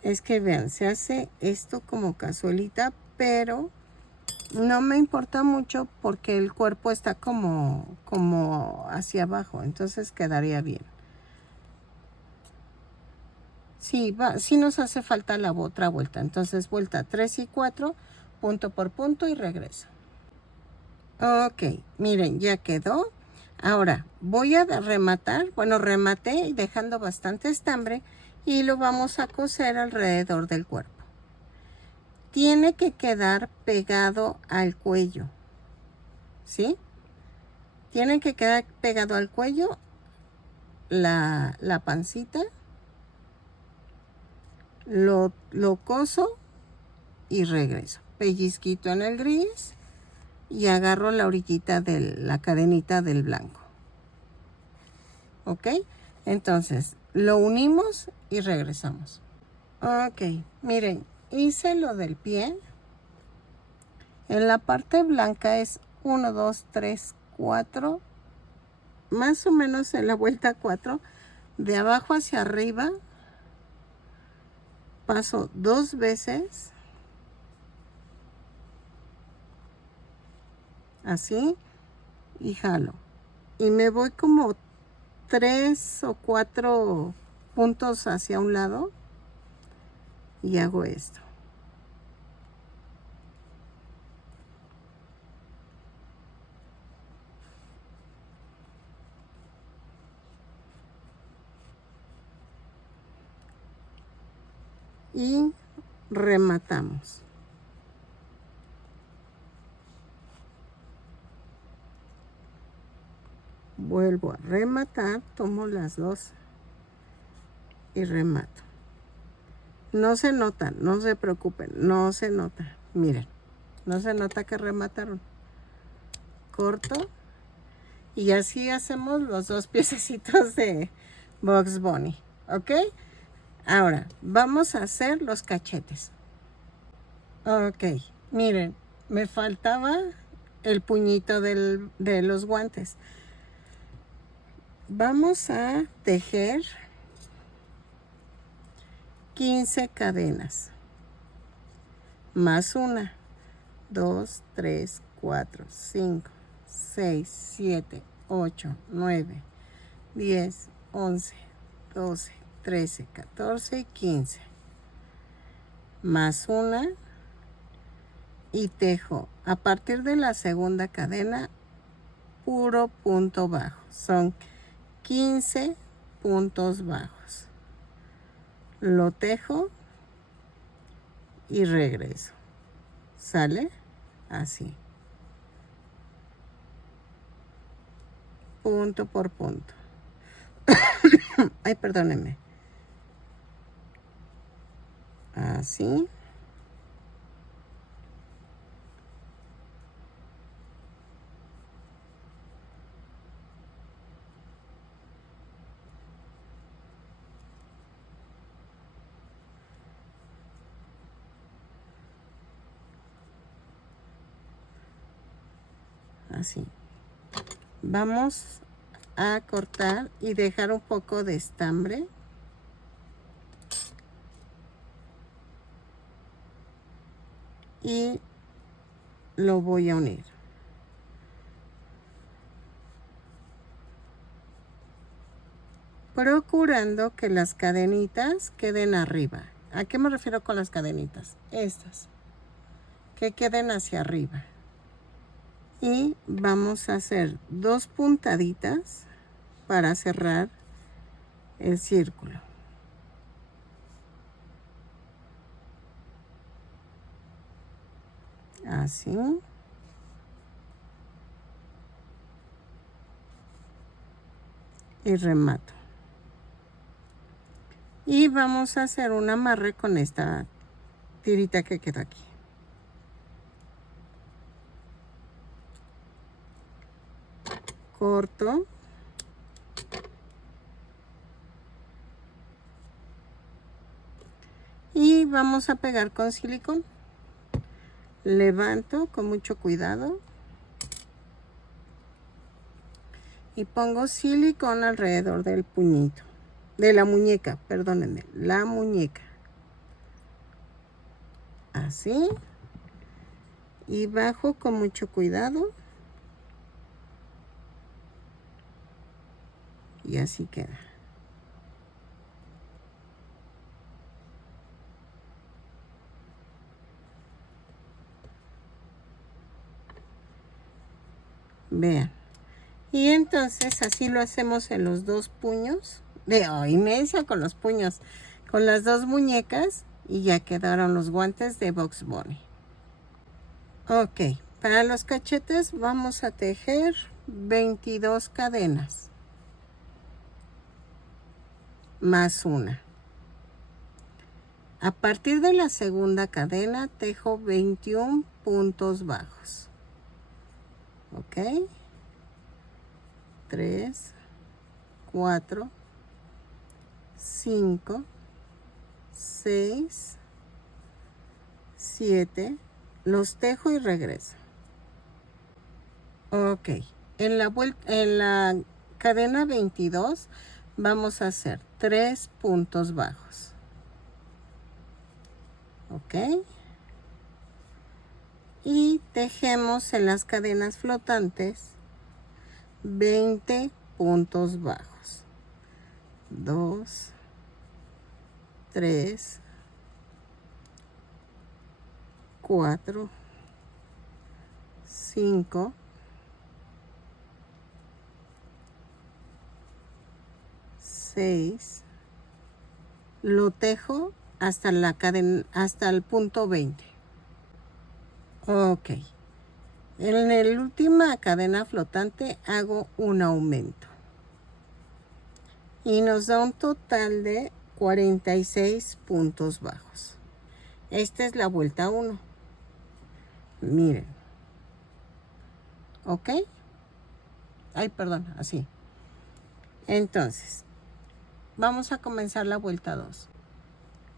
Es que vean, se hace esto como cazuelita, pero no me importa mucho porque el cuerpo está como hacia abajo, entonces quedaría bien. Sí, sí nos hace falta la otra vuelta, entonces vuelta 3 y 4, punto por punto y regreso. Ok, miren, ya quedó. Ahora voy a rematar, bueno, rematé dejando bastante estambre y lo vamos a coser alrededor del cuerpo. Tiene que quedar pegado al cuello, ¿sí? Tiene que quedar pegado al cuello la pancita. Lo coso y regreso. Pellizquito en el gris y agarro la orillita de la cadenita del blanco. ¿Ok? Entonces, lo unimos y regresamos. Ok, miren, hice lo del pie. En la parte blanca es 1, 2, 3, 4. Más o menos en la vuelta 4. De abajo hacia arriba. Paso 2 veces. Así. Y jalo. Y me voy como 3 o 4 puntos hacia un lado y hago esto. y rematamos. Vuelvo a rematar, tomo las dos y remato. No se nota, no se preocupen, no se nota. Miren, no se nota que remataron. Corto y así hacemos los dos piececitos de Bugs Bunny, ¿ok? Ahora vamos a hacer los cachetes. Ok, miren, me faltaba el puñito de los guantes. Vamos a tejer 15 cadenas más 1, 2, 3, 4, 5, 6, 7, 8, 9, 10, 11, 12, 13, 14 y 15 más 1 y tejo a partir de la segunda cadena puro punto bajo. Son 15 puntos bajos. Lo tejo y regreso. ¿Sale? Así. Punto por punto. Ay, perdónenme. Así. Así. Vamos a cortar y dejar un poco de estambre. Y lo voy a unir. Procurando que las cadenitas queden arriba. ¿A qué me refiero con las cadenitas? Estas. Que queden hacia arriba. Y vamos a hacer 2 puntaditas para cerrar el círculo. Así. Y remato. Y vamos a hacer un amarre con esta tirita que queda aquí. Corto. Y vamos a pegar con silicón. Levanto con mucho cuidado. Y pongo silicón alrededor del puñito. De la muñeca, perdónenme, la muñeca. Así. Y bajo con mucho cuidado. Y así queda. Vean. Y entonces así lo hacemos en los 2 puños. De hoy necia con los puños. Con las 2 muñecas. Y ya quedaron los guantes de Bugs Bunny. Ok. Para los cachetes vamos a tejer 22 cadenas. Más 1. A partir de la segunda cadena tejo 21 puntos bajos. Ok. 3, 4, 5, 6, 7. Los tejo y regreso. Ok. En la cadena 22 vamos a hacer 3 puntos bajos. Ok. Y tejemos en las cadenas flotantes 20 puntos bajos. 2, 3, 4, 5, 6. Lo tejo hasta la cadena, hasta el punto 20. Ok. En la última cadena flotante hago un aumento. Y nos da un total de 46 puntos bajos. Esta es la vuelta 1. Miren. ¿Ok? Ay, perdón, así. Entonces, vamos a comenzar la vuelta 2.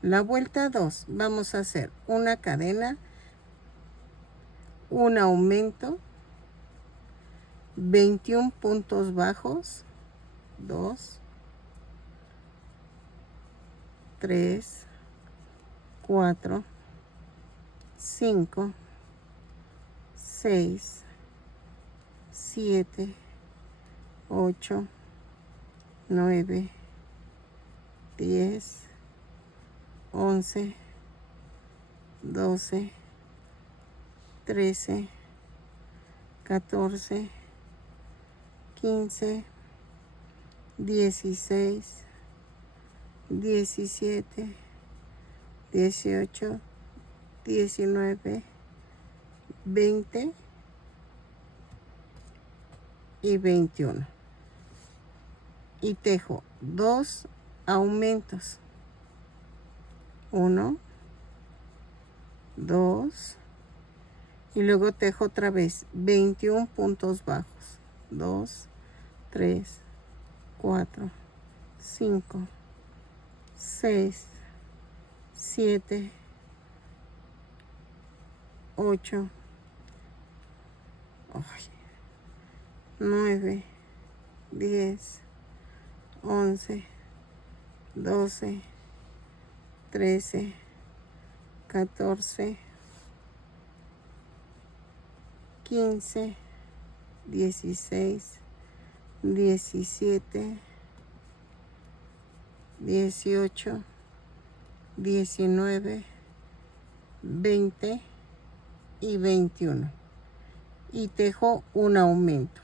La vuelta 2 vamos a hacer una cadena, un aumento, 21 puntos bajos, 2, 3, 4, 5, 6, 7, 8, 9, 10, 11, 12, 13, 14, 15, 16, 17, 18, 19, 20 y 21. Y tejo 2 aumentos. 1, 2, y luego tejo otra vez 21 puntos bajos. 2, 3, 4, 5, 6, 7, 8, 9, 10, 11, 12, 13, 14, 15, 16, 17, 18, 19, 20 y 21. Y tejo un aumento.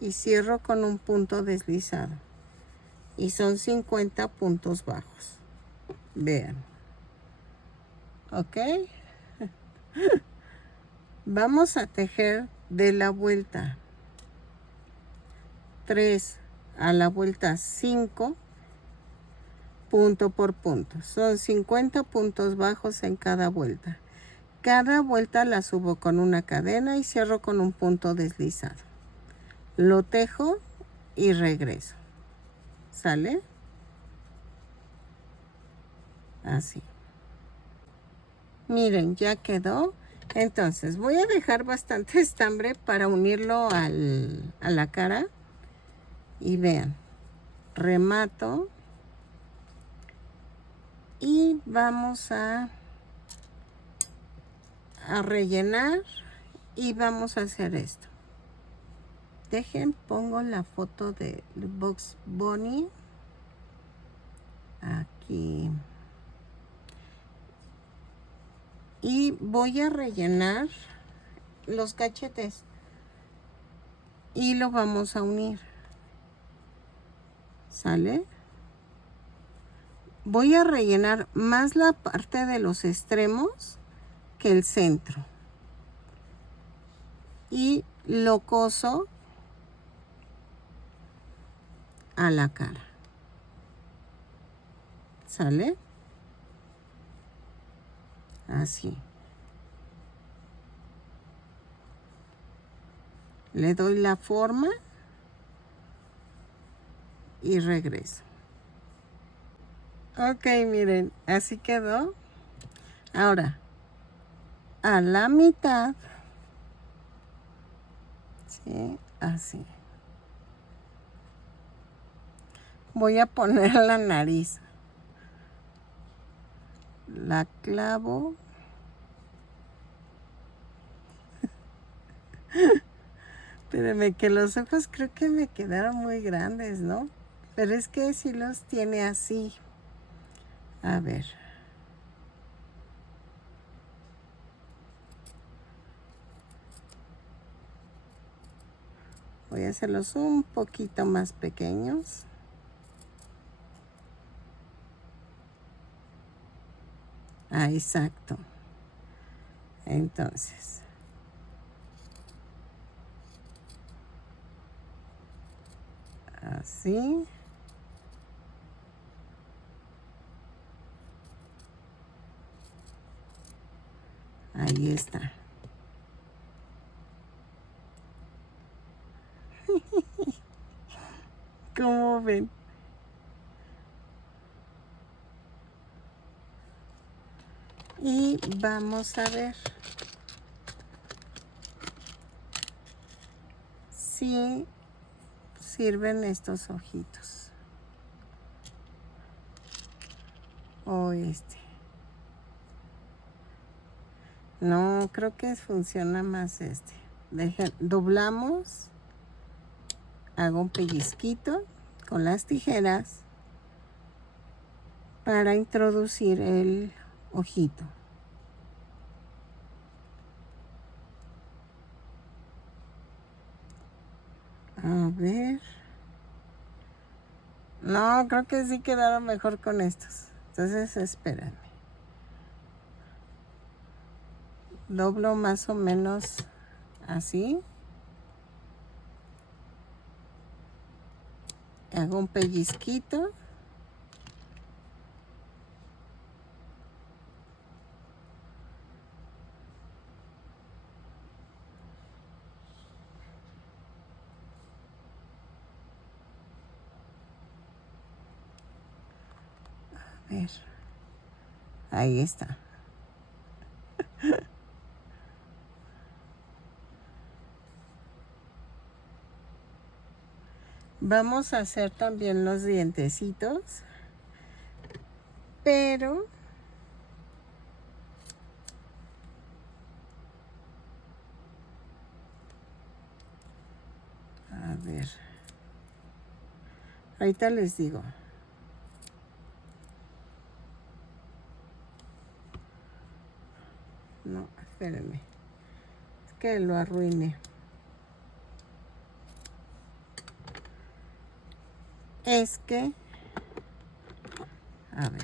Y cierro con un punto deslizado. Y son 50 puntos bajos. Vean. ¿Ok? Vamos a tejer de la vuelta 3 a la vuelta 5, punto por punto. Son 50 puntos bajos en cada vuelta. Cada vuelta la subo con una cadena y cierro con un punto deslizado. Lo tejo y regreso. ¿Sale? Así. Miren, ya quedó. Entonces voy a dejar bastante estambre para unirlo a la cara. Y vean, remato. Y vamos a rellenar. Y vamos a hacer esto. Dejen, pongo la foto de Bugs Bunny. Aquí. Y voy a rellenar los cachetes. Y lo vamos a unir. ¿Sale? Voy a rellenar más la parte de los extremos que el centro. Y lo coso a la cara. ¿Sale? Así. Le doy la forma y regreso. Ok, miren, así quedó. Ahora, a la mitad, ¿sí? Así. Voy a poner la nariz. La clavo. Espérenme, que los ojos creo que me quedaron muy grandes, ¿no? Pero es que si los tiene así. A ver. Voy a hacerlos un poquito más pequeños. Ah, exacto. Entonces, así. Ahí está. ¿Cómo ven? Y vamos a ver si sirven estos ojitos. O este. No, creo que funciona más este. Doblamos. Hago un pellizquito con las tijeras para introducir el ojito. A ver. No, creo que sí quedaron mejor con estos. Entonces, espérenme. Doblo más o menos así. Hago un pellizquito. A ver. Ahí está. Vamos a hacer también los dientecitos. Pero a ver. Ahorita les digo. No, espérenme. Es que lo arruiné. Es que... A ver.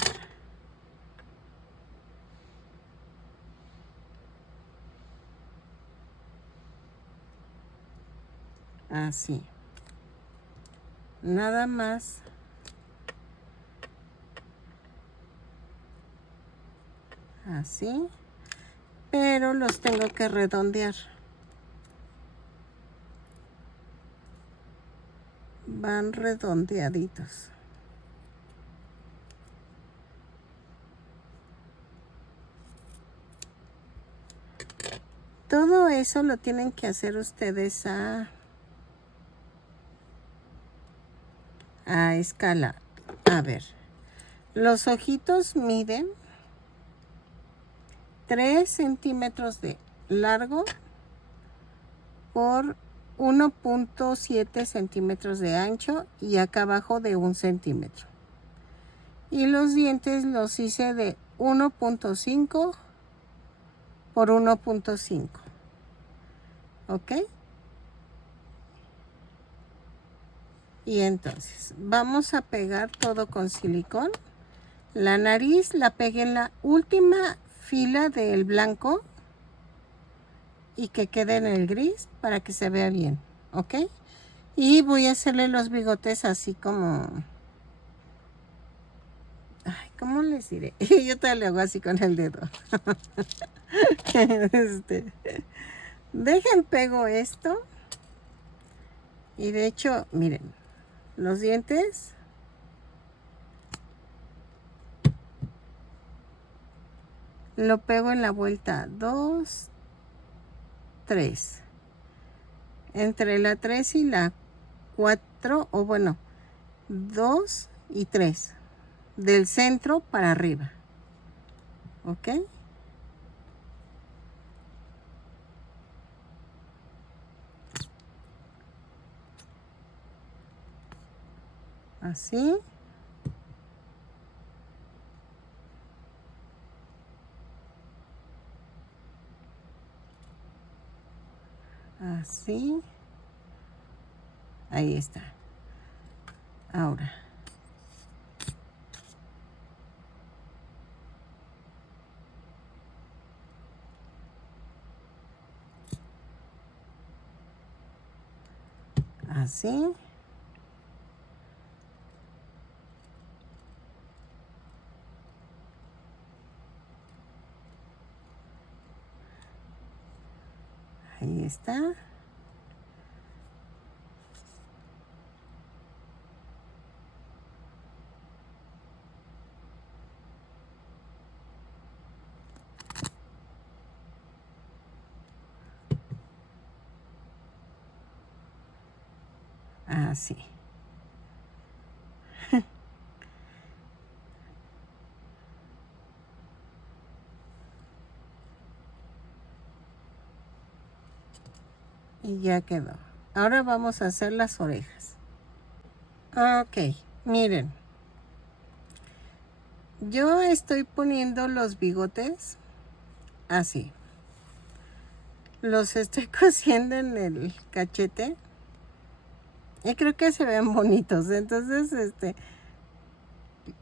Así. Nada más. Así. Pero los tengo que redondear. Van redondeaditos. Todo eso lo tienen que hacer ustedes a escala. A ver, los ojitos miden 3 centímetros de largo por 1.7 centímetros de ancho y acá abajo de 1 centímetro. Y los dientes los hice de 1.5 por 1.5. ¿Ok? Y entonces vamos a pegar todo con silicón. La nariz la pegué en la última fila del blanco y que quede en el gris para que se vea bien, ¿ok? Y voy a hacerle los bigotes así como... Ay, ¿cómo les diré? Yo te lo hago así con el dedo. Dejen pego esto. Y de hecho, miren, los dientes... Lo pego en la vuelta 2, 3. Entre la 3 y la 4, o bueno, 2 y 3. Del centro para arriba. ¿Ok? Así. Así. Ahí está. Ahora. así. Ahí está. Así. Y ya quedó. Ahora vamos a hacer las orejas. Ok, miren. Yo estoy poniendo los bigotes así. Los estoy cosiendo en el cachete. Y creo que se ven bonitos. Entonces,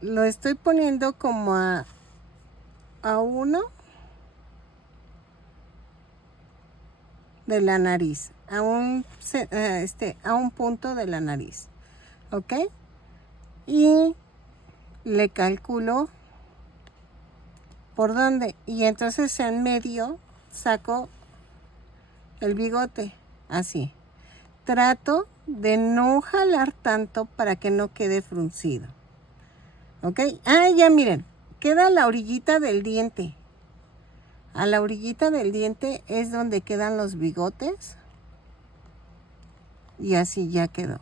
lo estoy poniendo como a uno de la nariz. A un punto de la nariz. ¿Ok? Y le calculo por dónde. Y entonces en medio saco el bigote. Así. Trato de no jalar tanto para que no quede fruncido. ¿Ok? Ah, ya miren. Queda la orillita del diente. A la orillita del diente es donde quedan los bigotes. Y así ya quedó.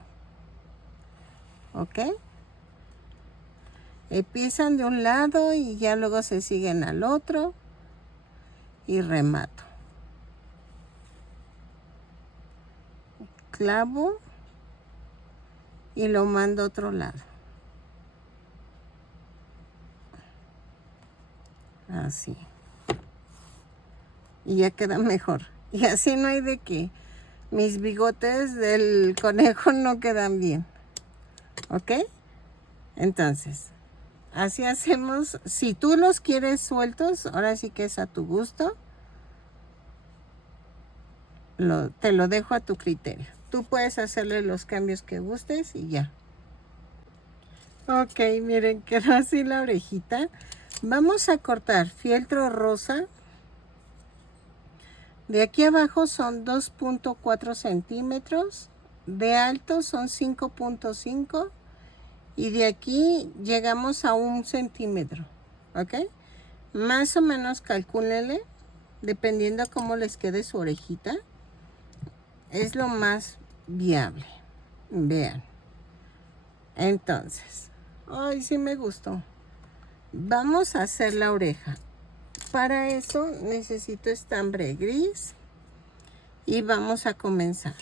¿Ok? Empiezan de un lado y ya luego se siguen al otro. Y remato. Clavo. Y lo mando a otro lado. Así. Y ya queda mejor. Y así no hay de que mis bigotes del conejo no quedan bien. ¿Ok? Entonces, así hacemos. Si tú los quieres sueltos, ahora sí que es a tu gusto. Te lo dejo a tu criterio. Tú puedes hacerle los cambios que gustes y ya. Ok, miren, quedó así la orejita. Vamos a cortar fieltro rosa. De aquí abajo son 2.4 centímetros. De alto son 5.5. Y de aquí llegamos a 1 centímetro. ¿Ok? Más o menos calcúlenle. Dependiendo cómo les quede su orejita. Es lo más viable. Vean. Entonces. Ay, sí me gustó. Vamos a hacer la oreja. Para eso necesito estambre gris. Y vamos a comenzar.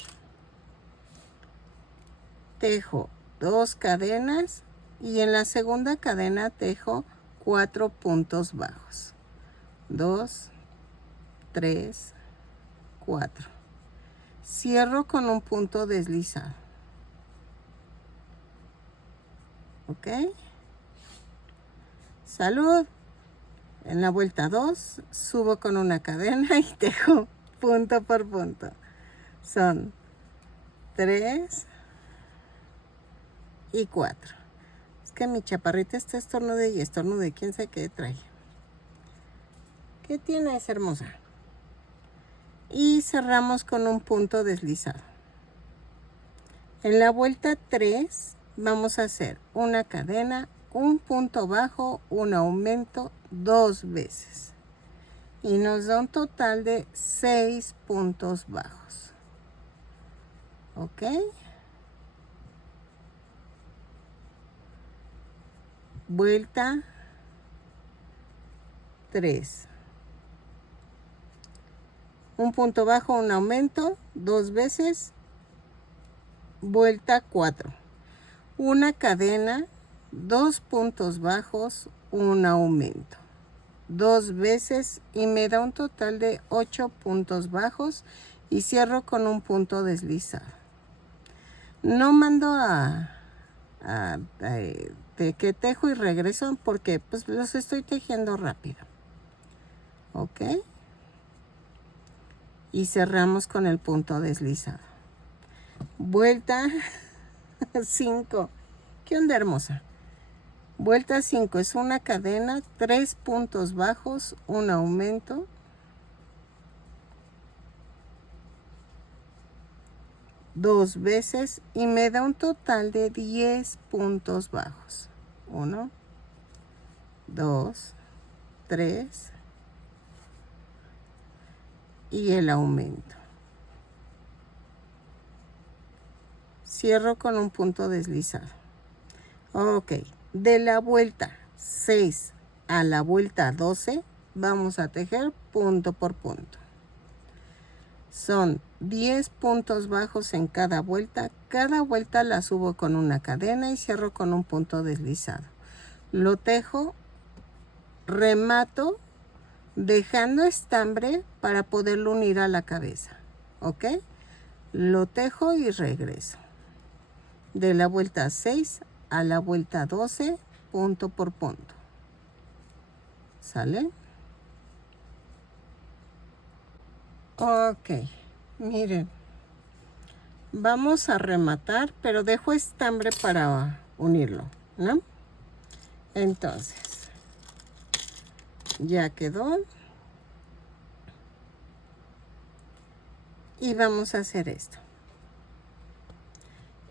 Tejo 2 cadenas. Y en la segunda cadena tejo 4 puntos bajos. 2, 3, 4. Cierro con un punto deslizado. ¿Ok? Salud. En la vuelta 2 subo con una cadena y tejo punto por punto. Son 3 y 4. Es que mi chaparrita está estornude y estornude. ¿Quién sabe qué trae? ¿Qué tiene esa hermosa? Y cerramos con un punto deslizado. En la vuelta 3 vamos a hacer una cadena, un punto bajo, un aumento 2 veces. Y nos da un total de 6 puntos bajos. ¿Ok? Vuelta 3. Un punto bajo, un aumento, 2 veces. Vuelta 4. Una cadena, 2 puntos bajos, un aumento. 2 veces y me da un total de 8 puntos bajos y cierro con un punto deslizado. No mando de que tejo y regreso porque pues los estoy tejiendo rápido. ¿Ok? Y cerramos con el punto deslizado. Vuelta 5. ¿Qué onda, hermosa? Vuelta 5 es una cadena, 3 puntos bajos, un aumento, dos veces y me da un total de 10 puntos bajos. 1, 2, 3 y el aumento. Cierro con un punto deslizado. Ok, de la vuelta 6 a la vuelta 12 vamos a tejer punto por punto. Son 10 puntos bajos en cada vuelta. Cada vuelta la subo con una cadena y cierro con un punto deslizado. Lo tejo, remato, dejando estambre para poderlo unir a la cabeza. ¿Ok? Lo tejo y regreso. De la vuelta 6 a la vuelta 12, punto por punto. ¿Sale? Ok, miren. Vamos a rematar, pero dejo estambre para unirlo, ¿no? Entonces, ya quedó. Y vamos a hacer esto.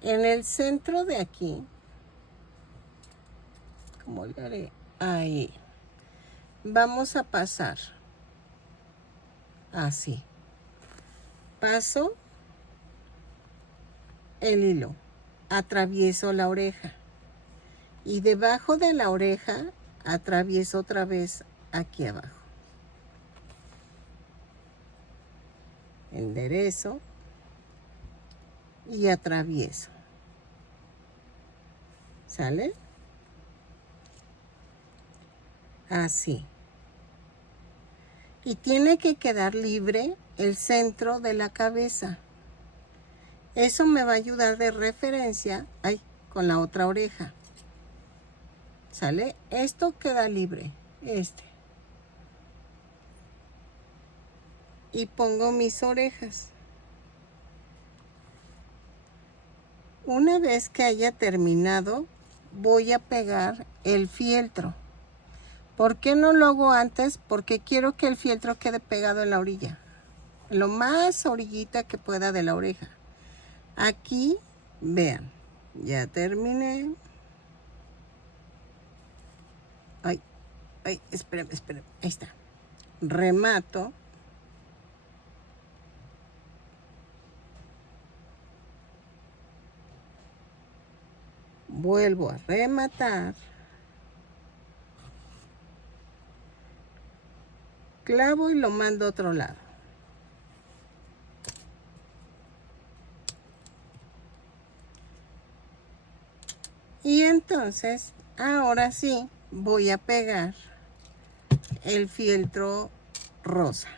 En el centro de aquí, como le haré ahí, vamos a pasar así. Paso el hilo, atravieso la oreja y debajo de la oreja atravieso otra vez aquí abajo. Enderezo y atravieso. ¿Sale? Así. Y tiene que quedar libre el centro de la cabeza. Eso me va a ayudar de referencia con la otra oreja. ¿Sale? Esto queda libre. Y pongo mis orejas. Una vez que haya terminado, voy a pegar el fieltro. ¿Por qué no lo hago antes? Porque quiero que el fieltro quede pegado en la orilla. Lo más orillita que pueda de la oreja. Aquí, vean, ya terminé. Espérame. Ahí está. Remato. Vuelvo a rematar. Clavo y lo mando a otro lado. Y entonces, ahora sí, voy a pegar el fieltro rosa.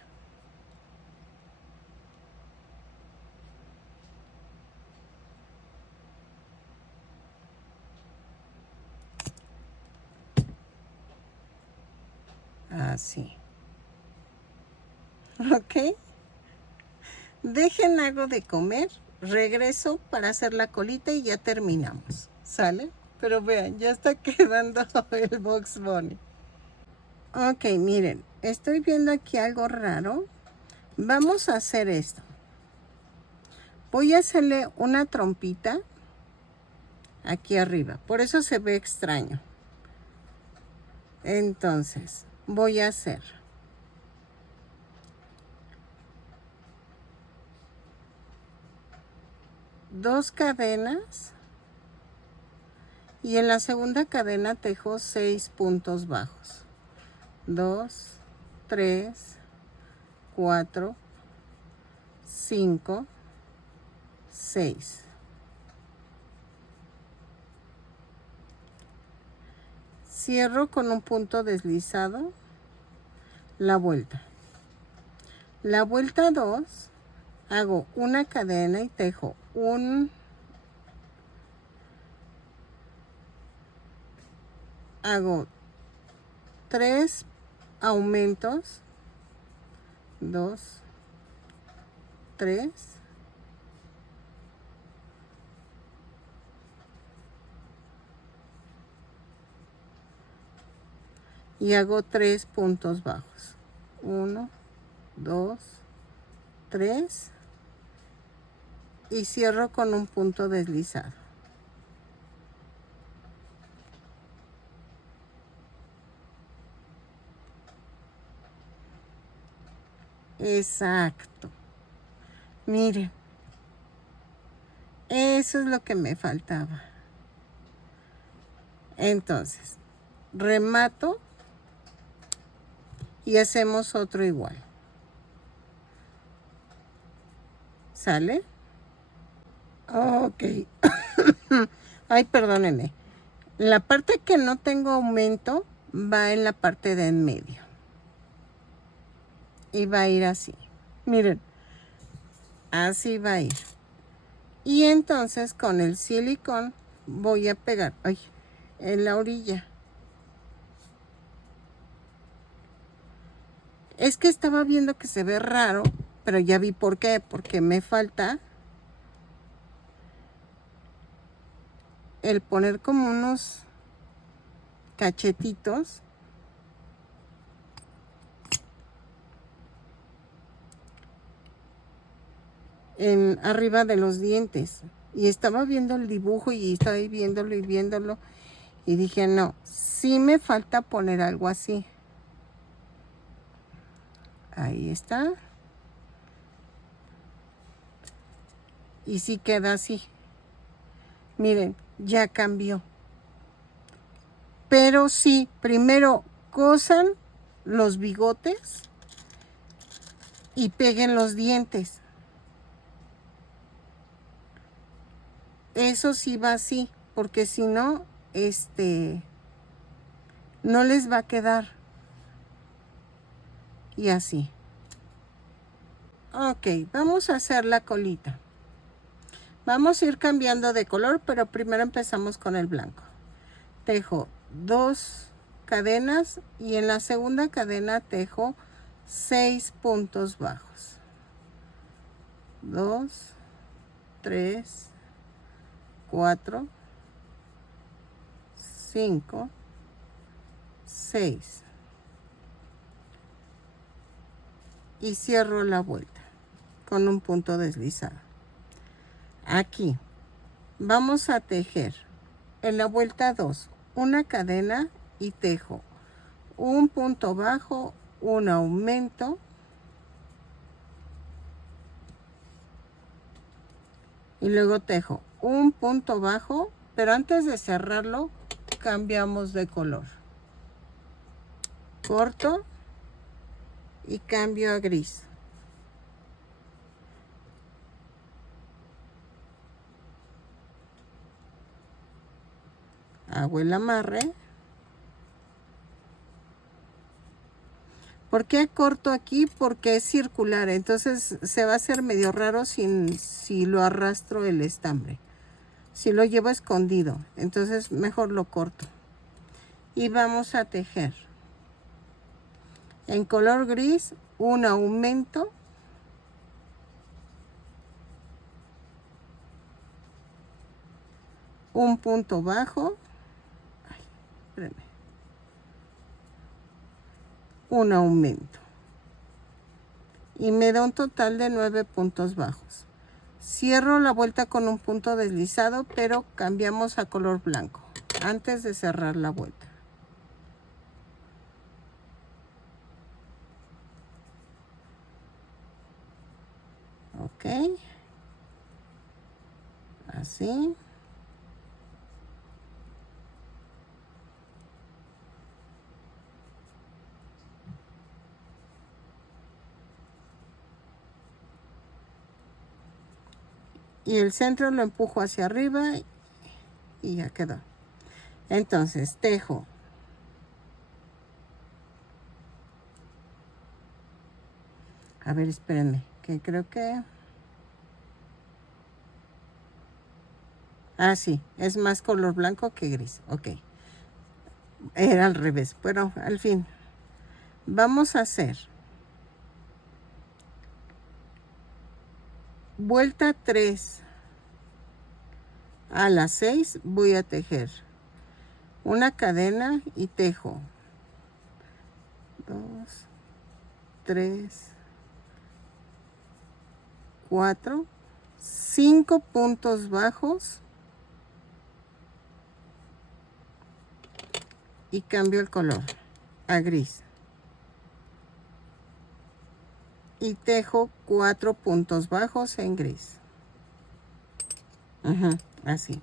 Así. ¿Ok? Dejen algo de comer. Regreso para hacer la colita y ya terminamos. ¿Sale? Pero vean, ya está quedando el Box Bunny. Ok, miren, estoy viendo aquí algo raro. Vamos a hacer esto. Voy a hacerle una trompita aquí arriba. Por eso se ve extraño. Entonces, voy a hacer dos cadenas y en la segunda cadena tejo 6 puntos bajos. 2, 3, 4, 5, 6. Cierro con un punto deslizado la vuelta. La vuelta 2, hago una cadena y tejo hago 3 aumentos, 2, 3 y hago 3 puntos bajos. 1, 2, 3 y cierro con un punto deslizado. Exacto. Miren, eso es lo que me faltaba. Entonces, remato y hacemos otro igual. ¿Sale? Ok. Ay, perdónenme. La parte que no tengo aumento va en la parte de en medio. Y va a ir así. Miren, así va a ir. Y entonces con el silicón voy a pegar en la orilla. Es que estaba viendo que se ve raro, pero ya vi por qué. Porque me falta el poner como unos cachetitos en arriba de los dientes. Y estaba viendo el dibujo y estaba viéndolo y viéndolo. Y dije, no, sí me falta poner algo así. Ahí está. Y sí queda así. Miren, ya cambió. Pero sí, primero cosan los bigotes y peguen los dientes. Eso sí va así, porque si no, no les va a quedar. Y así. Ok, vamos a hacer la colita. Vamos a ir cambiando de color, pero primero empezamos con el blanco. Tejo 2 cadenas y en la segunda cadena tejo 6 puntos bajos. 2, 3, 4, 5, 6. Y cierro la vuelta con un punto deslizado. Aquí vamos a tejer en la vuelta 2 una cadena y tejo un punto bajo, un aumento y luego tejo un punto bajo, pero antes de cerrarlo cambiamos de color. Corto y cambio a gris. Hago el amarre. ¿Por qué corto aquí? Porque es circular, entonces se va a hacer medio raro si lo arrastro el estambre. Si lo llevo escondido, entonces mejor lo corto. Y vamos a tejer en color gris un aumento, un punto bajo, un aumento y me da un total de 9 puntos bajos. Cierro la vuelta con un punto deslizado, pero cambiamos a color blanco antes de cerrar la vuelta. Ok, así. Y el centro lo empujo hacia arriba y ya quedó. Entonces tejo a ver, espérenme, que creo que sí, es más color blanco que gris. Ok, era al revés, pero al fin vamos a hacer vuelta 3 a las 6. Voy a tejer una cadena y tejo 2, 3, 4, 5 puntos bajos y cambio el color a gris. Y tejo 4 puntos bajos en gris. Así.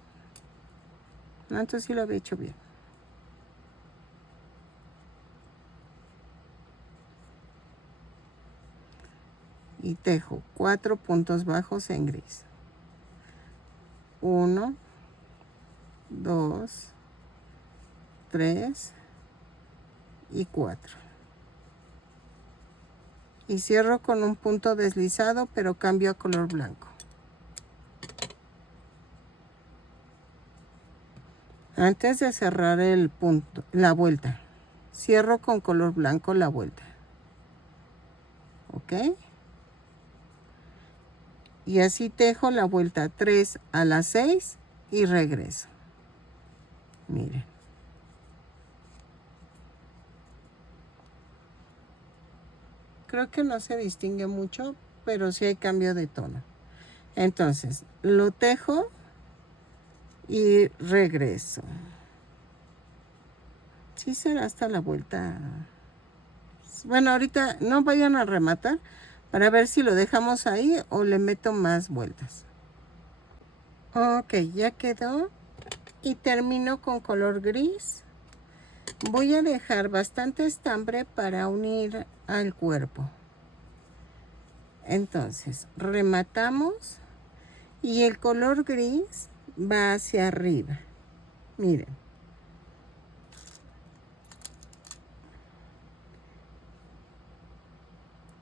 No, entonces sí lo había hecho bien. Y tejo 4 puntos bajos en gris. 1, 2, 3 y 4. Y cierro con un punto deslizado, pero cambio a color blanco. Antes de cerrar el punto, la vuelta, cierro con color blanco la vuelta. ¿Ok? Y así tejo la vuelta 3 a las 6 y regreso. Miren. Creo que no se distingue mucho, pero sí hay cambio de tono. Entonces, lo tejo y regreso. Sí será hasta la vuelta. Bueno, ahorita no vayan a rematar para ver si lo dejamos ahí o le meto más vueltas. Ok, ya quedó. Y termino con color gris. Voy a dejar bastante estambre para unir al cuerpo. Entonces, rematamos y el color gris va hacia arriba. Miren.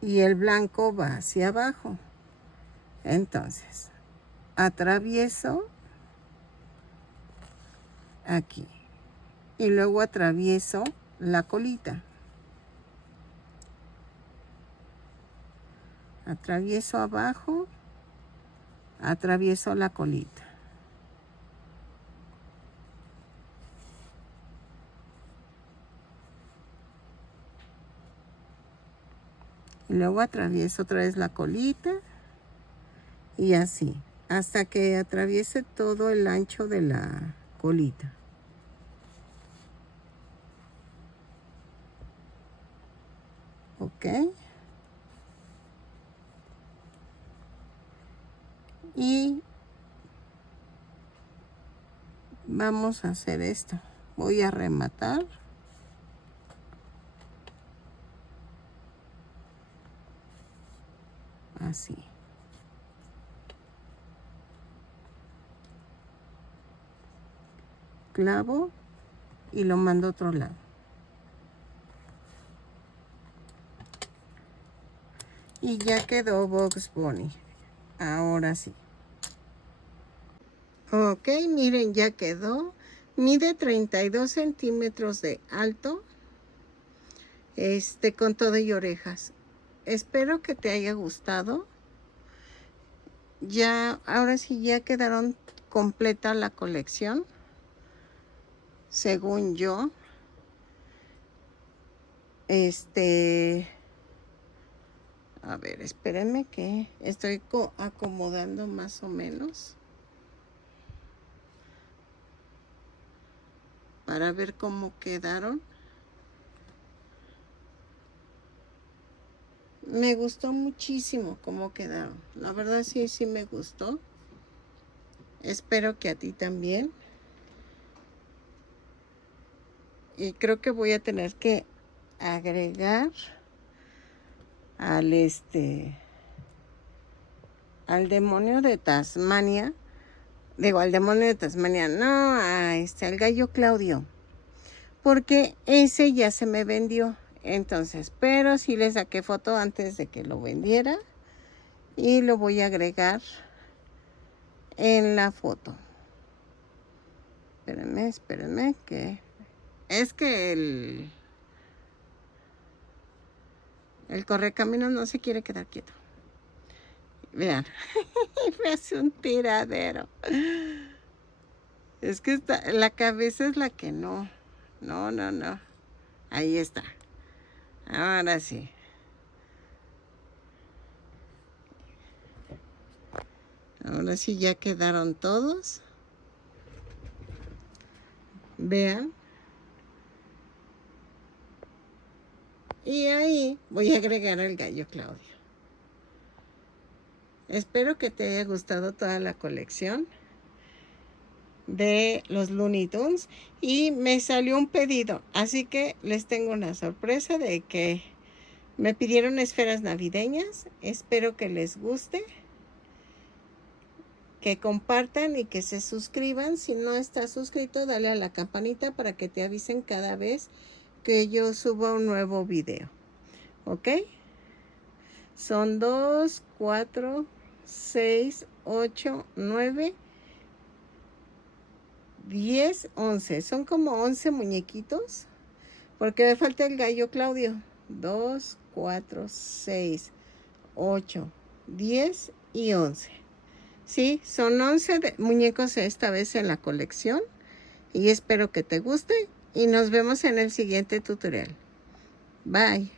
Y el blanco va hacia abajo. Entonces, atravieso aquí. Y luego atravieso la colita. Atravieso abajo, atravieso la colita. Y luego atravieso otra vez la colita y así, hasta que atraviese todo el ancho de la colita. ¿Ok? Y vamos a hacer esto. Voy a rematar. Así. Clavo y lo mando a otro lado. Y ya quedó Bugs Bunny. Ahora sí. Ok, miren, ya quedó. Mide 32 centímetros de alto. Con todo y orejas. Espero que te haya gustado. Ya, ahora sí ya quedaron completa la colección. Según yo. A ver, espérenme que estoy acomodando más o menos. Para ver cómo quedaron. Me gustó muchísimo cómo quedaron. La verdad sí me gustó. Espero que a ti también. Y creo que voy a tener que agregar al demonio de Tasmania. Digo, al demonio de Tasmania. No, al gallo Claudio. Porque ese ya se me vendió. Entonces, pero sí le saqué foto antes de que lo vendiera. Y lo voy a agregar en la foto. Espérenme, que es que el correcaminos no se quiere quedar quieto. Vean, me hace un tiradero. Es que la cabeza es la que no. No. Ahí está. Ahora sí. Ahora sí ya quedaron todos. Vean. Y ahí voy a agregar al gallo Claudio. Espero que te haya gustado toda la colección de los Looney Tunes. Y me salió un pedido. Así que les tengo una sorpresa de que me pidieron esferas navideñas. Espero que les guste. Que compartan y que se suscriban. Si no estás suscrito, dale a la campanita para que te avisen cada vez que yo suba un nuevo video. ¿Ok? Son 2, 4, 6, 8, 9, 10, 11. Son como 11 muñequitos. Porque me falta el gallo Claudio. 2, 4, 6, 8, 10 y 11. Sí, son 11 muñecos esta vez en la colección. Y espero que te guste. Y nos vemos en el siguiente tutorial. Bye.